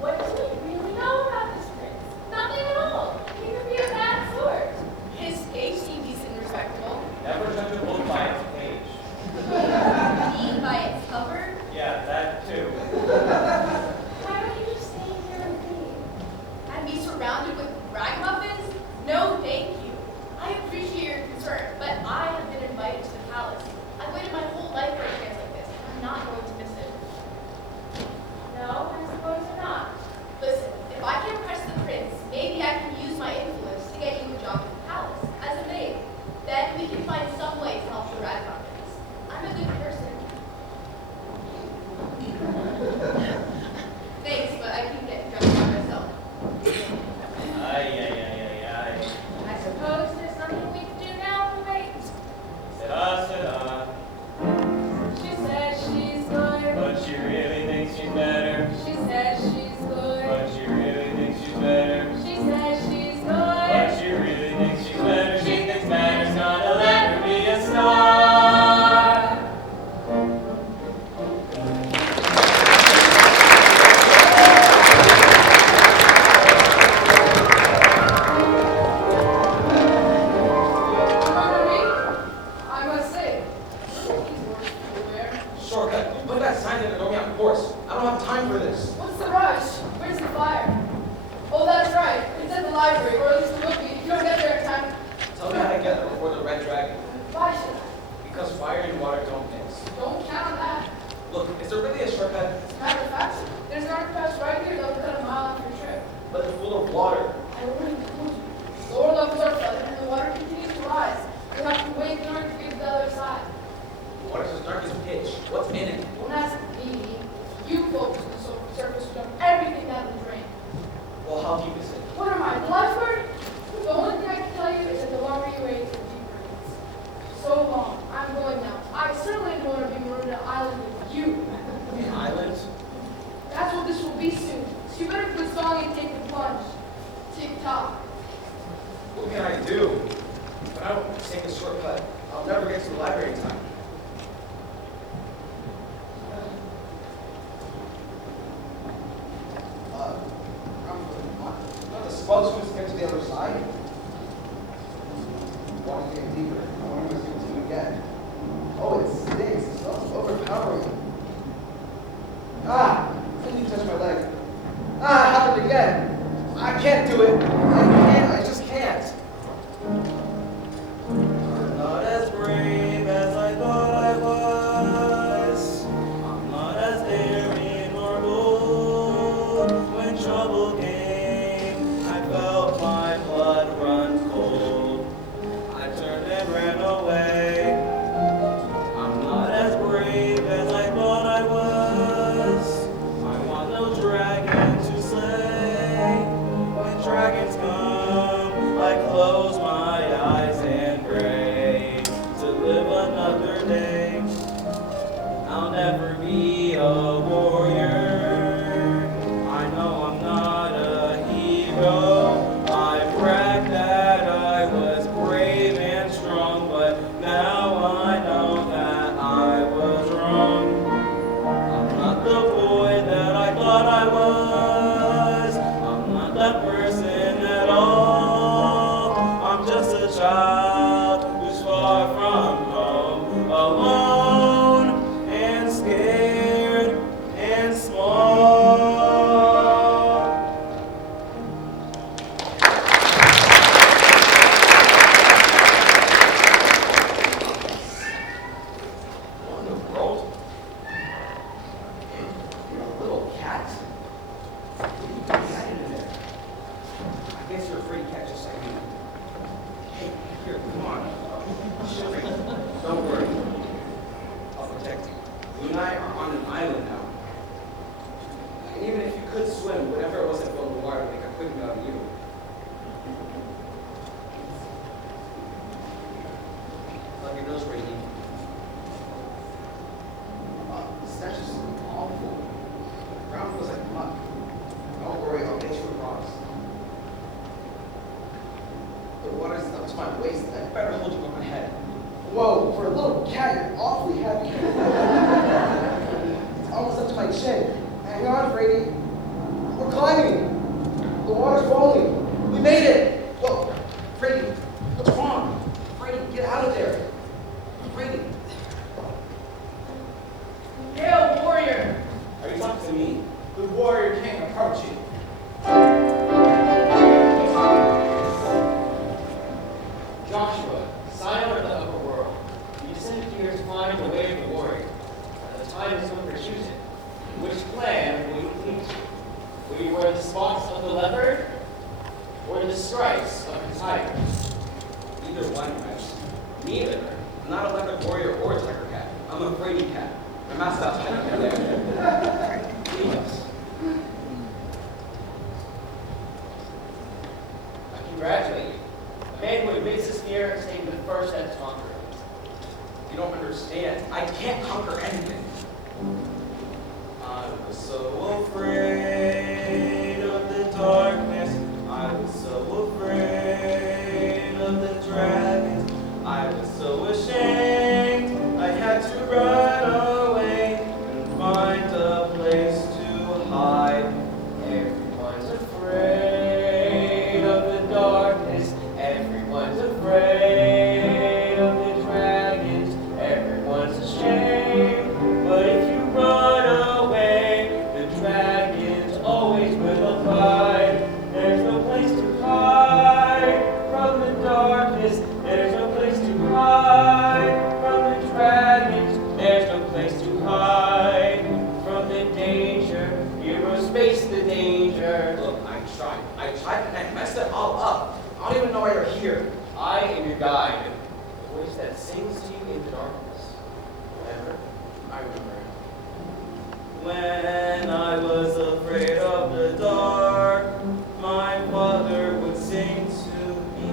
What do we really know about this prince? Nothing at all. He could be a bad sort. His page seemed decent and respectable. Never judge a book by its page. Mean by its cover. Yeah, that too. Why don't you just stay here with me? And be surrounded with ragamuffins? No, thank you. I appreciate your concern, but I have been invited to the palace. I've waited my whole life for a chance like this. I'm not going to miss it. No, I suppose you're not. Listen, if I can impress the prince, maybe I can use my influence to get you a job at the palace as a maid. Then we can find some way to help the ragamuffins. I'm a good person. Thanks, but I can get dressed by myself. Ay. I suppose there's nothing we can do now but wait. Ta-da. She says she's good. But she really thinks she's better. She says she's good. But she really thinks she's better. She says she's good. But she really thinks she's better. She thinks better's gonna let her be a star. Remember me? I must say, these words you wear. Shortcut. You put that sign there to go me on course. I don't have time for this. What's the rush? Where's the fire? Oh, that's right. It's at the library, or at least it will be. If you don't get there in time, Tell me how to get there before the red dragon. why should I? Because fire and water don't mix. Don't count on that. Look, is there really a shortcut? As a matter of fact, there's an underpass right here that will cut a mile off your trip. But it's full of water. I already told you. Lower levels are flooded and the water continues to rise. You'll have to wait in order to get to the other side. The water's as dark as pitch. What's in it? Don't ask me. You focus on the surface to dump everything down the drain. Well, how deep is it? What am I, the lifeguard? The only thing I can tell you is that the longer you wait, the deeper it gets. So long. I'm going now. I certainly don't want to be marooned on an island with you. An island? That's what this will be soon. So you better put a song and take the plunge. Tick-tock. What can I do? If I don't take a shortcut, I'll never get to the library in time. Not the supposed to get to the other side. Want to get deeper. I want to continue again. Oh, it stinks. It smells overpowering. Something touched my leg. Happened again. I can't do it. I just can't. I'm not as brave as I thought I was. I'm not as daring nor bold. When trouble came, I felt my blood run cold. I turned and ran away. I'm not as brave as I thought I was. I want no dragon to slay. When dragons come, could swim, whenever it wasn't filled with water to make a quick out of you. Like your nose ringing. The stench is awful. The ground feels like muck. Don't worry, I'll get you across. The water's up to my waist. I better hold you over my head. Whoa, for a little cat, you're awfully heavy. It's almost up to my chin. Hang on, Frady. We're climbing. The water's falling. We made it. Whoa, Frady, what's wrong? Frady, get out of there. Frady. Hail, warrior! Are you talking to me? The warrior king approaching. Joshua, scion of the upper world, you descended here to find the way of the warrior. The time is come for choosing. Which plan will you cling to? Will you wear the spots of the leopard or the stripes of the tiger? Either one, Rex. Neither. I'm not a leopard warrior or a tiger cat. I'm a Frady cat. My mascot's hiding over there. Leave us. I congratulate you. A man who admits his fear has taken the first step to conquer it. You don't understand. I can't conquer anything. I was so afraid of the darkness. I was so afraid of the dragons. I was so ashamed. I had to run away and find a place to hide. Everyone's afraid of the darkness. Everyone's afraid of the dragons. Everyone's ashamed. But if you run away, the dragons always will hide. There's no place to hide from the darkness. There's no place to hide from the dragons. There's no place to hide from the danger. Heroes face the danger. Look, I tried, and I messed it all up. I don't even know why you're here. I am your guide, the voice that sings to you in the darkness. Remember? I remember. When I was afraid of the dark, my father would sing to me.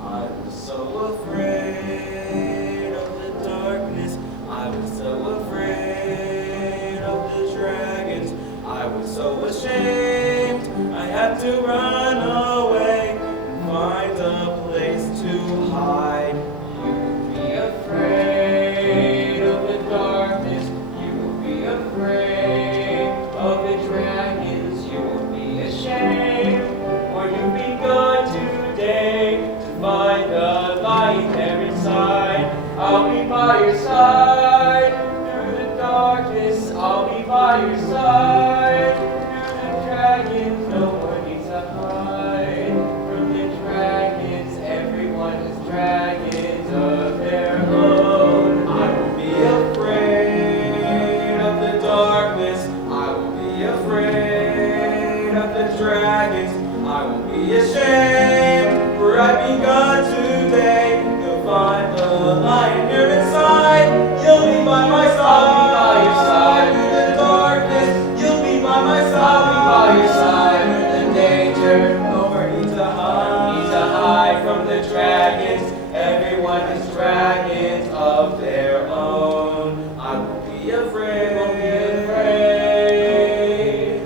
I was so afraid of the darkness. I was so afraid of the dragons. I was so ashamed. I had to run away and find a place to hide. You would be afraid of the darkness. You will be afraid of the dragons. You will be ashamed. Or you've begun today to find the light there inside. I'll be by your side through the darkness. I'll be by your side through the dragons. No one needs to hide from the dragons. Everyone is dragons of their own. I will be afraid of the darkness. I will be afraid of the dragons. I will be ashamed, for I've begun today to find the light here inside. You'll be by my side. I'll be by your side through the darkness. You'll be by my side. I'll be by your side through the danger. Nowhere need to hide from the dragons. Everyone has dragons of their own. I won't be afraid. Won't be afraid.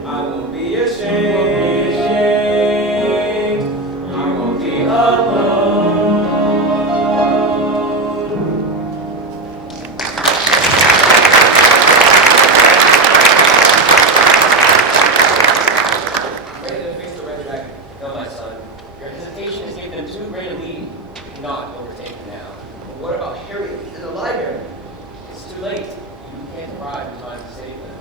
I won't be ashamed. Won't be ashamed. I won't be alone. Ready to face the red dragon. No, my son. Your hesitation has given them too great a lead. You cannot overtake them now. But what about Harriet in the library? It's too late. You can't arrive in time to save them.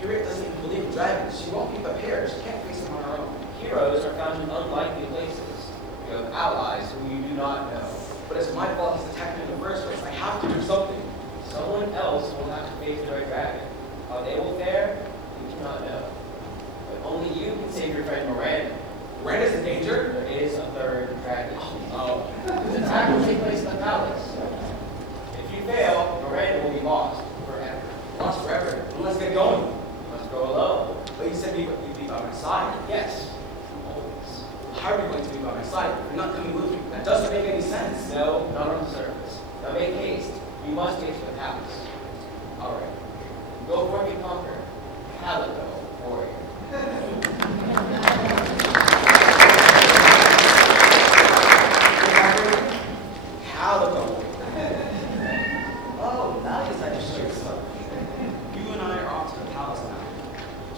Harriet doesn't even believe in dragons. She won't be prepared. She can't face them on her own. Heroes are found in unlikely places. You have allies whom you do not know. But it's my fault he's attacked me in the first place. I have to do something. Someone else will have to face the red dragon. How they will fare, you cannot know. But only you can save your friend Miranda. Miranda's in danger. There is a third dragon. Oh. This attack will take place in the palace. If you fail, Miranda will be lost forever. Lost forever. Well, let's get going. You must go alone. But you said we would by my side. Yes, always. How are you going to be by my side if you're not coming with me? That doesn't make any sense. No, not on the surface. Now make haste. You must get to the palace. All right. Go forth and conquer. Calico, warrior. Calico. Oh, now you decide to show yourself. You and I are off to the palace now.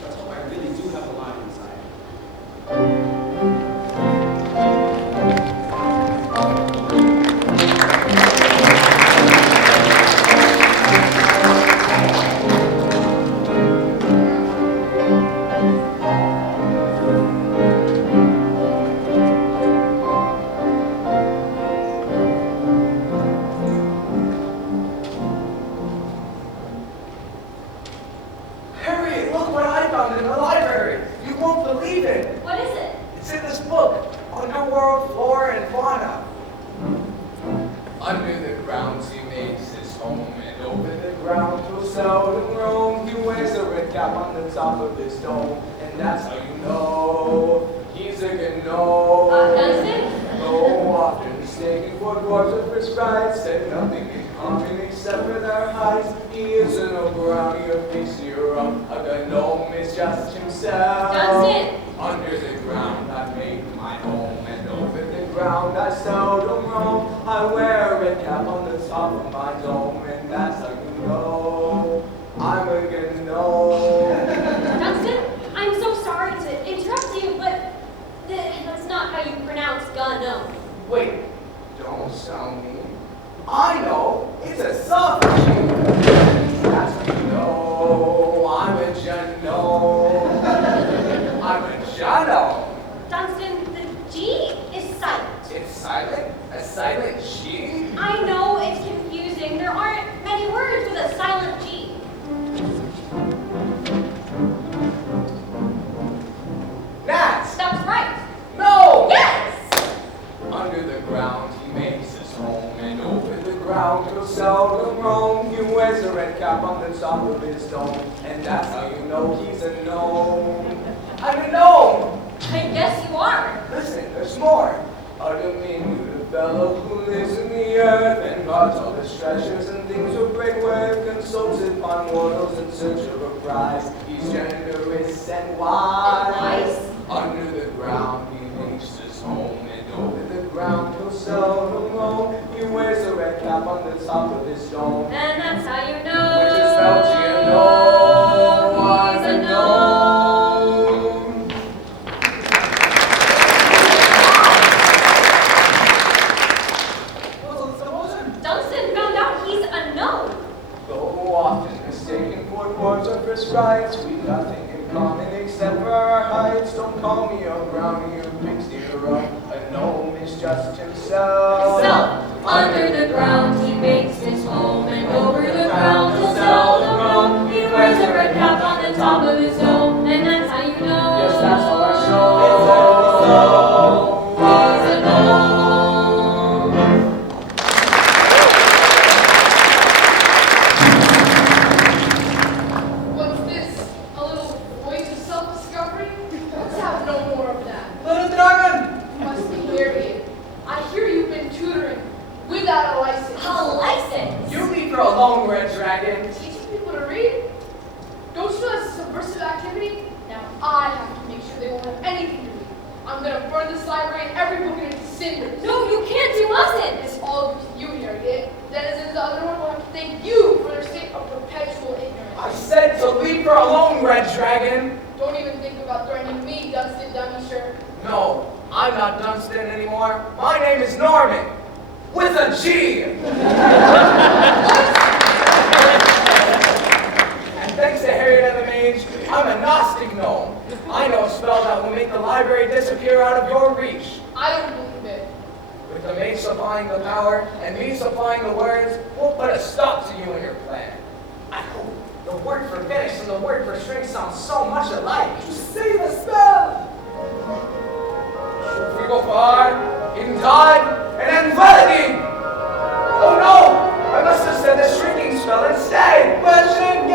Let's hope I really do have a lion inside. Harry, look what I found in the library. You won't believe it. What is it? It's in this book, Underworld Flora and Fauna. Under the ground he makes his home, and over the ground he'll seldom roam. He wears a red cap on the top of his dome, and that's how you know he's a gnome. Dunstan? So often mistaken for dwarves or for sprites, said nothing in common except for their heights. He isn't a brownie or pixie or a gnome is just himself. Dunstan? Under the ground I make my home, and over the ground I seldom roam. I wear a red cap on the top of my dome, and that's how you know I'm a gnome. Dunstan, I'm so sorry to interrupt you, but that's not how you pronounce gnome. Wait, don't sound mean. I know, it's a suffix. That's how you know I'm a gnome. I'm a gnome. Dunstan, the G is silent. It's silent? A silent G? I know it's confusing. There aren't many words with a silent G. Gnats! That's right. No! Yes! Under the ground he makes his home, and over the ground he'll seldom roam. He wears a red cap on the top of his dome, and that's how you know he's a gnome. I'm a gnome! I guess you are. Listen, there's more. A diminutive fellow who lives in the earth and guards all his treasures and things of great worth, consulted by mortals in search of a prize. He's generous and wise. Under the ground he makes his home, and over the ground he'll seldom roam. He wears a red cap on the top of his dome, And that's how you know. which is spelled G-N-O. He's a gnome. Dunstan found out he's a gnome. Though often mistaken for dwarves or for sprites, we've nothing in common except for our heights. Don't call me a brownie or pixie or a gnome is just himself. So, under the ground he makes his home, and over the ground he'll seldom roam. He wears a red cap on the top of his dome, and that's how you know. Yes, that's how I show. He's a gnome. What's this? A little voice of self-discovery? Let's have no more of that. Little dragon! You must be Harriet. I hear you've been tutoring without a license. A license. You leave her alone, Red Dragon. Teaching people to read? Don't you know that's a subversive activity? Now I have to make sure they won't have anything to read. I'm gonna burn this library and every book in it to cinders. No, you can't. You mustn't. It's all up to you, Harriet. Denizens, the other one will have to thank you for their state of perpetual ignorance. I said to leave her alone, Red Dragon. Don't even think about threatening me, Dunstan Dummy Shirt. No, I'm not Dunstan anymore. My name is Norman. With a G. And thanks to Harriet and the Mage, I'm a Gnostic gnome. I know a spell that will make the library disappear out of your reach. I don't believe it. With the Mage supplying the power and me supplying the words, we'll put a stop to you and your plan. I hope the word for finish and the word for shrink sound so much alike. You see the spell! If we go far, in time, and in melody! Oh no! I must have said the shrinking spell instead! We're shrinking!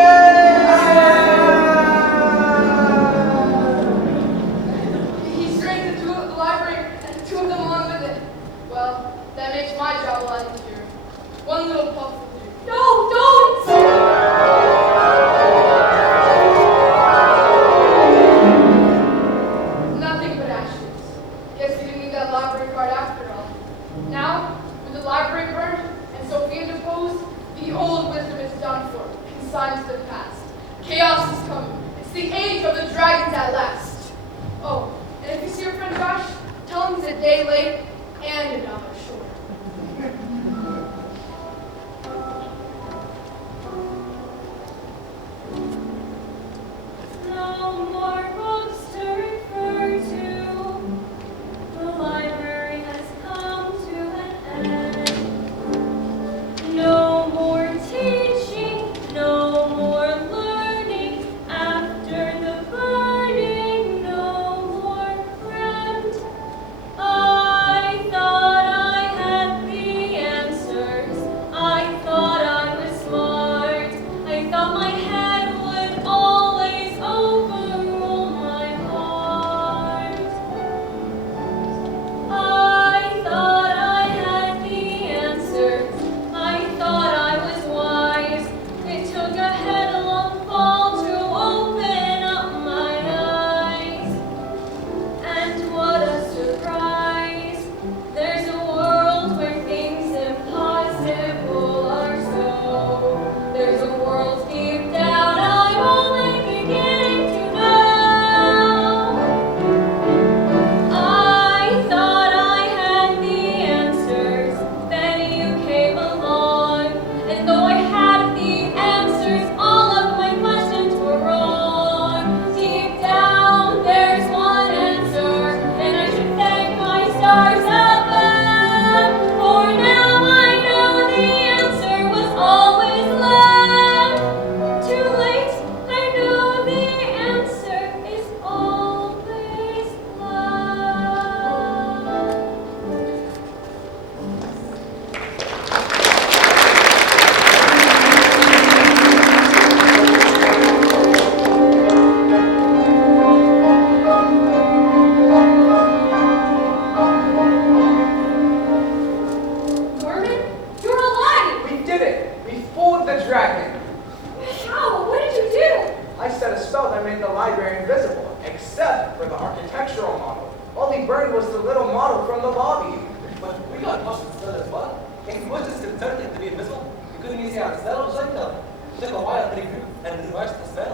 except for the architectural model. All he burned was the little model from the lobby. But we got touched with still as well. It was disconcerting to be invisible. You couldn't even see ourselves like that. It took a while to regroup and reverse the spell.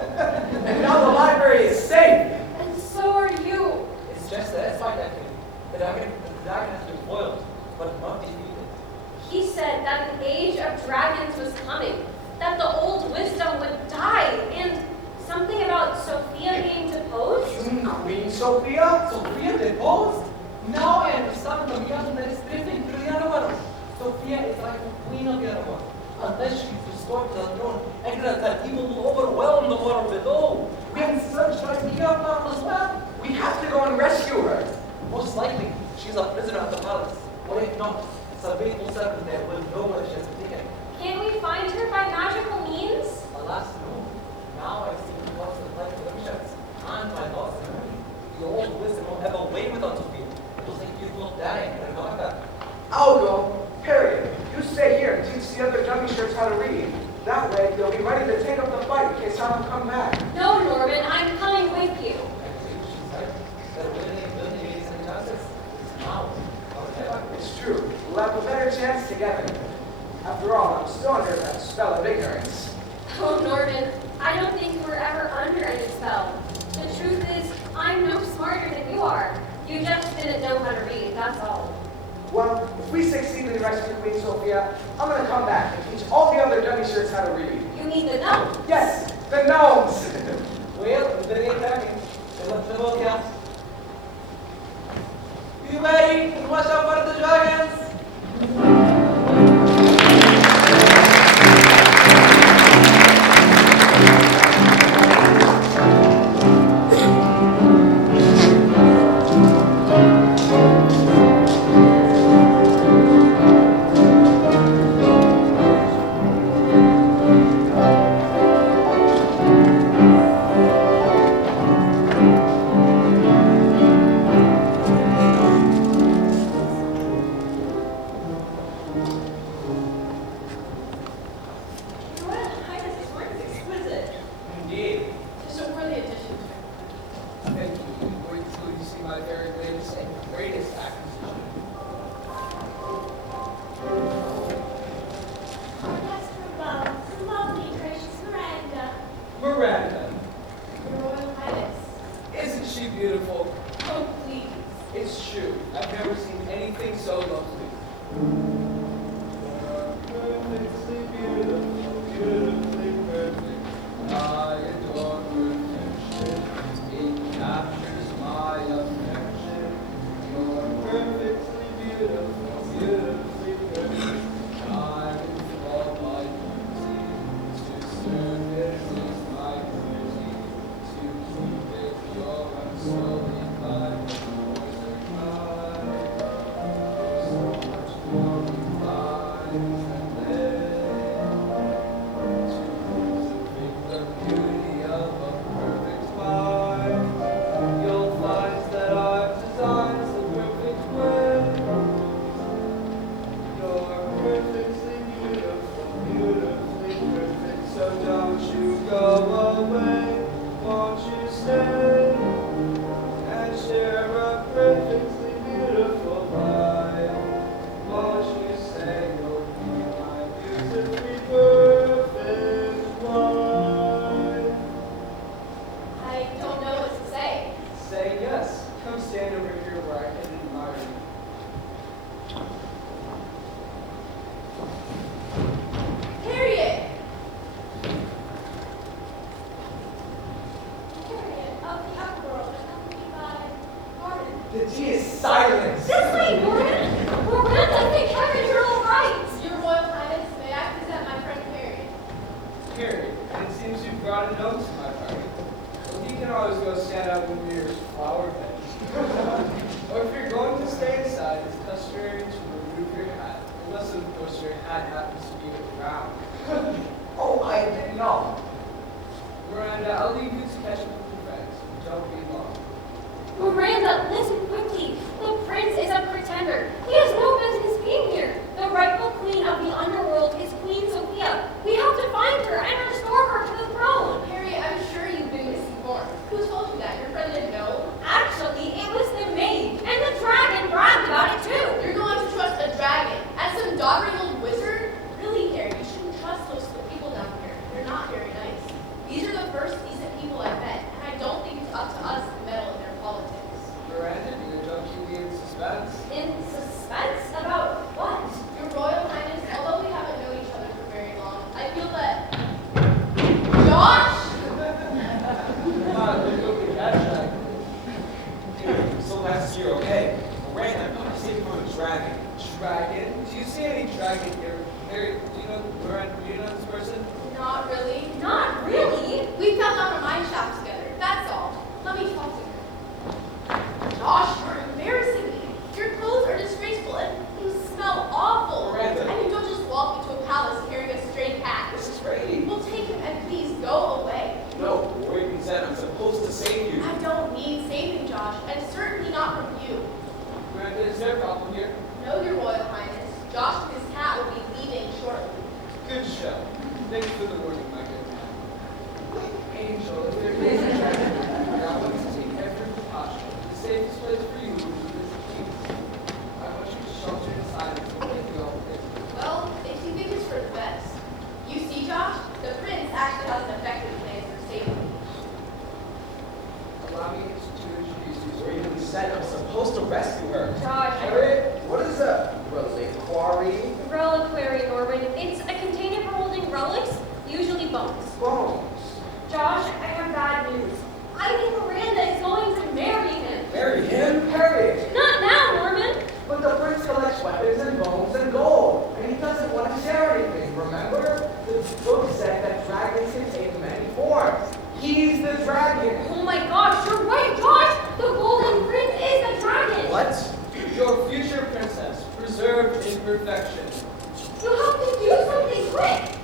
And now the library is safe. And so are you. It's just that fight that came. The dragon has been foiled, but not defeated. He said that an age of dragons was coming, that the old wisdom would die, and something about Sophia being deposed? You mean Queen Sophia? Sophia deposed? Now I understand the meaning that is drifting through the underworld. Sophia is like the queen of the underworld. Unless she's restored to the throne, and that evil will overwhelm the world below. We can search for the model as well. We have to go and rescue her. Most likely, she's a prisoner at the palace. Or if not, some faithful servant there will know where she has been taken. Can we find her by magical means? Alas, no. Now I see the lots of life glimpses, and my lost memory. The old wisdom won't have a way without Sophia. It will take you both dying and not that. I'll go. Harriet, you stay here and teach the other dummy shirts how to read. That way, they'll be ready to take up the fight in case I don't come back. No, Norman, I'm coming with you. I believe she's right. That winning is and chances. Now, It's true. We'll have a better chance together. After all, I'm still under that spell of ignorance. Oh, Norman, I don't think we're ever under any spell. The truth is, I'm no smarter than you are. You just didn't know how to read, that's all. Well, if we succeed in rescuing Queen Sophia, I'm going to come back and teach all the other dummy shirts how to read. You mean the gnomes? Yes, the gnomes! well, we better get cracking. The both counts. Be ready and watch out for the dragons! Who told you that? Your friend didn't know? dragon. Dragon? Do you see any dragon here? Harry, do you know this person? Not really. Not really. We fell down a mine shaft together, that's all. Let me talk to her. Josh, you're embarrassing me. Your clothes are disgraceful and you smell awful. Miranda. And you don't just walk into a palace carrying a stray cat. This is Brady. We'll take him and please go away. No, Morgan said I'm supposed to save you. I don't need saving, Josh, and certainly not from you. Miranda, is there a problem here? No, Your Royal Highness. Josh and his cat will be leaving shortly. Good show. Thanks for the warning, my good man. Angel, if there is a dragon, I want to take every precaution. The safest place for you is the king's. I want you to shelter inside until we all fit. Well, if you think it's for the best. You see, Josh, the prince actually has an effective plan for saving me. Allow me to introduce you. Raven said I'm supposed to rescue her. Josh. Harriet, what is a reliquary? Reliquary, Norman. It's a container for holding relics, usually bones. Bones. Josh, I have bad news. I think Miranda is going to marry him. Marry him? Harriet! Not now, Norman. But the prince collects weapons and bones and gold, and he doesn't want to share anything, remember? The book said that dragons can take many forms. He's the dragon. Oh my gosh, you're right, Josh! The golden prince is the dragon! What? Your future princess, preserved in perfection. You have to do something quick!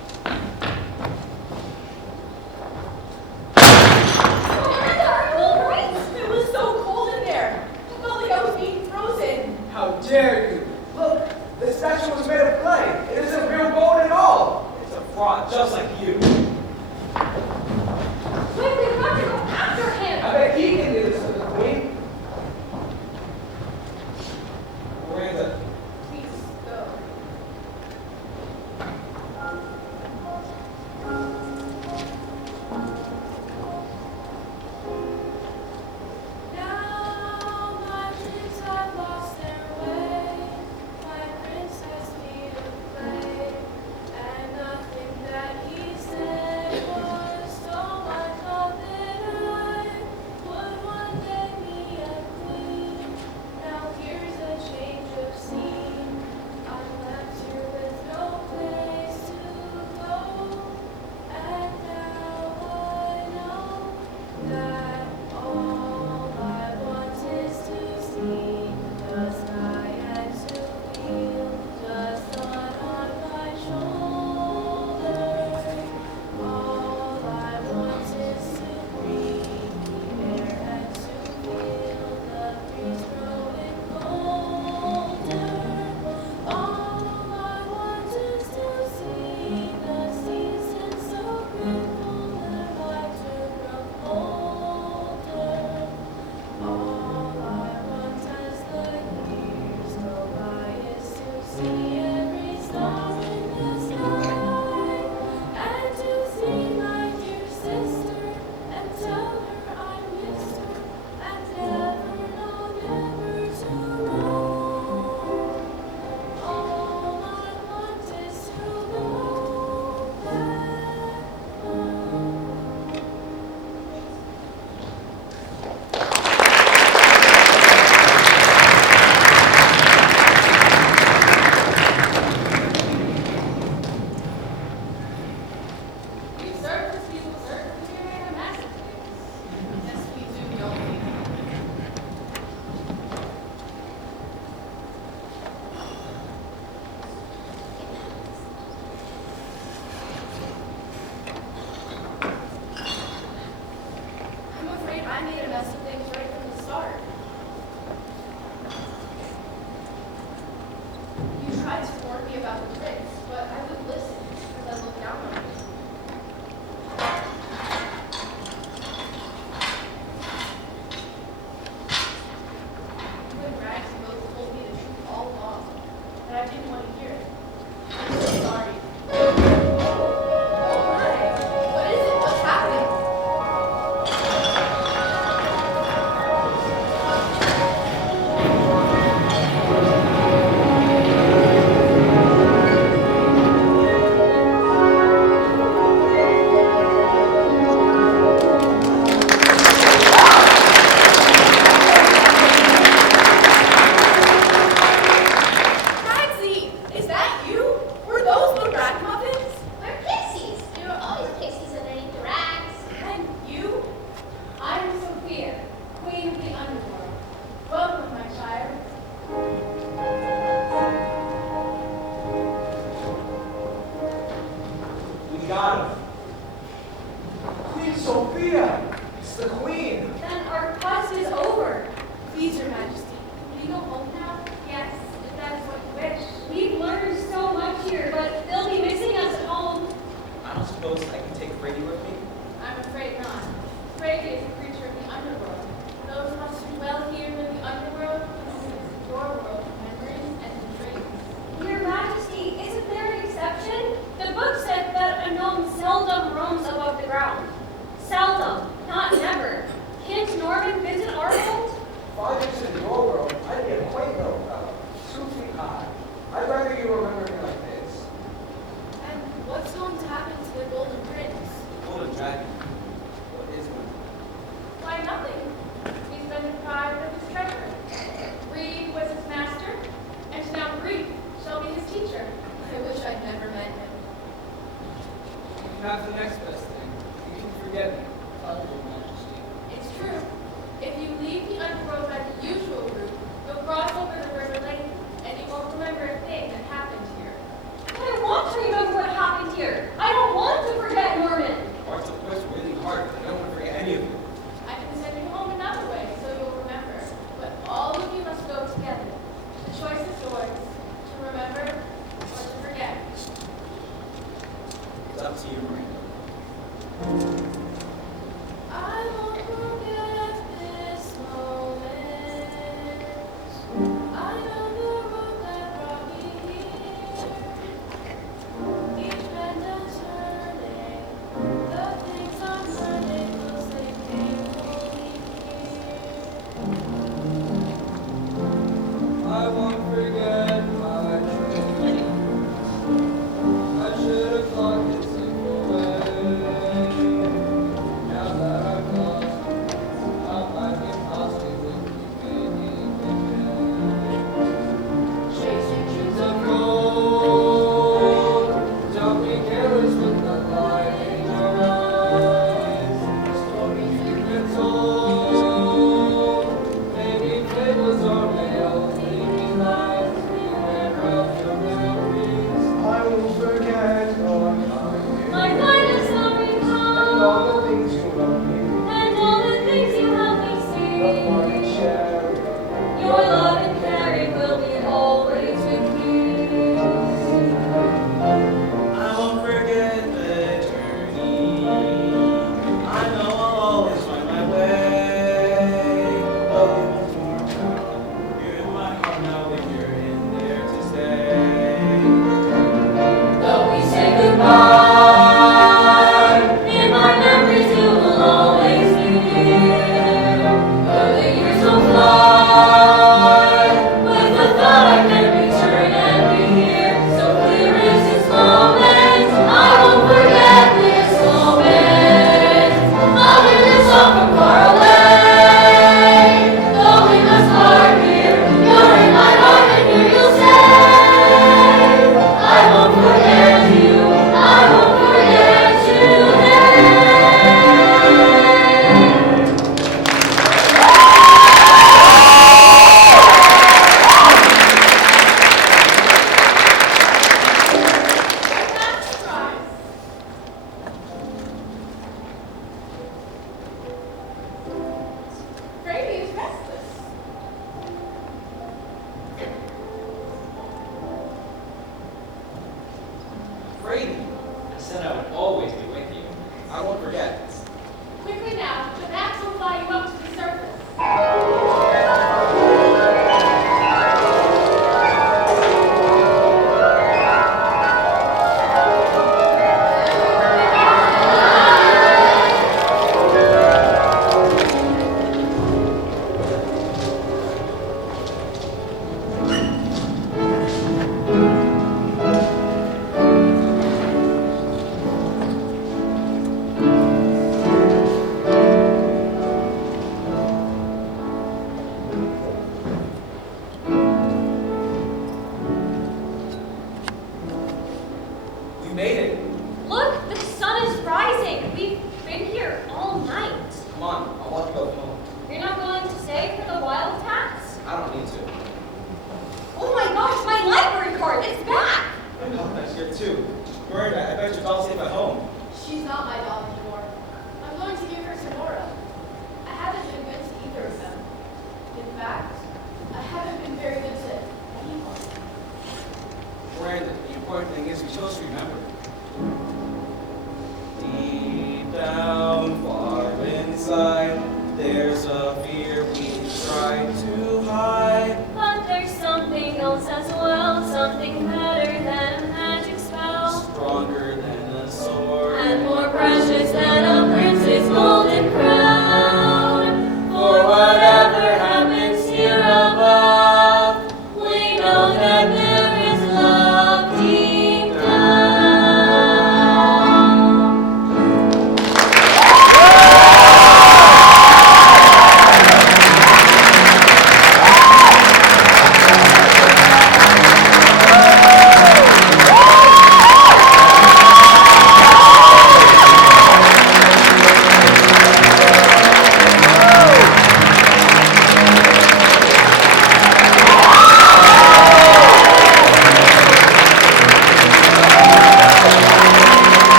right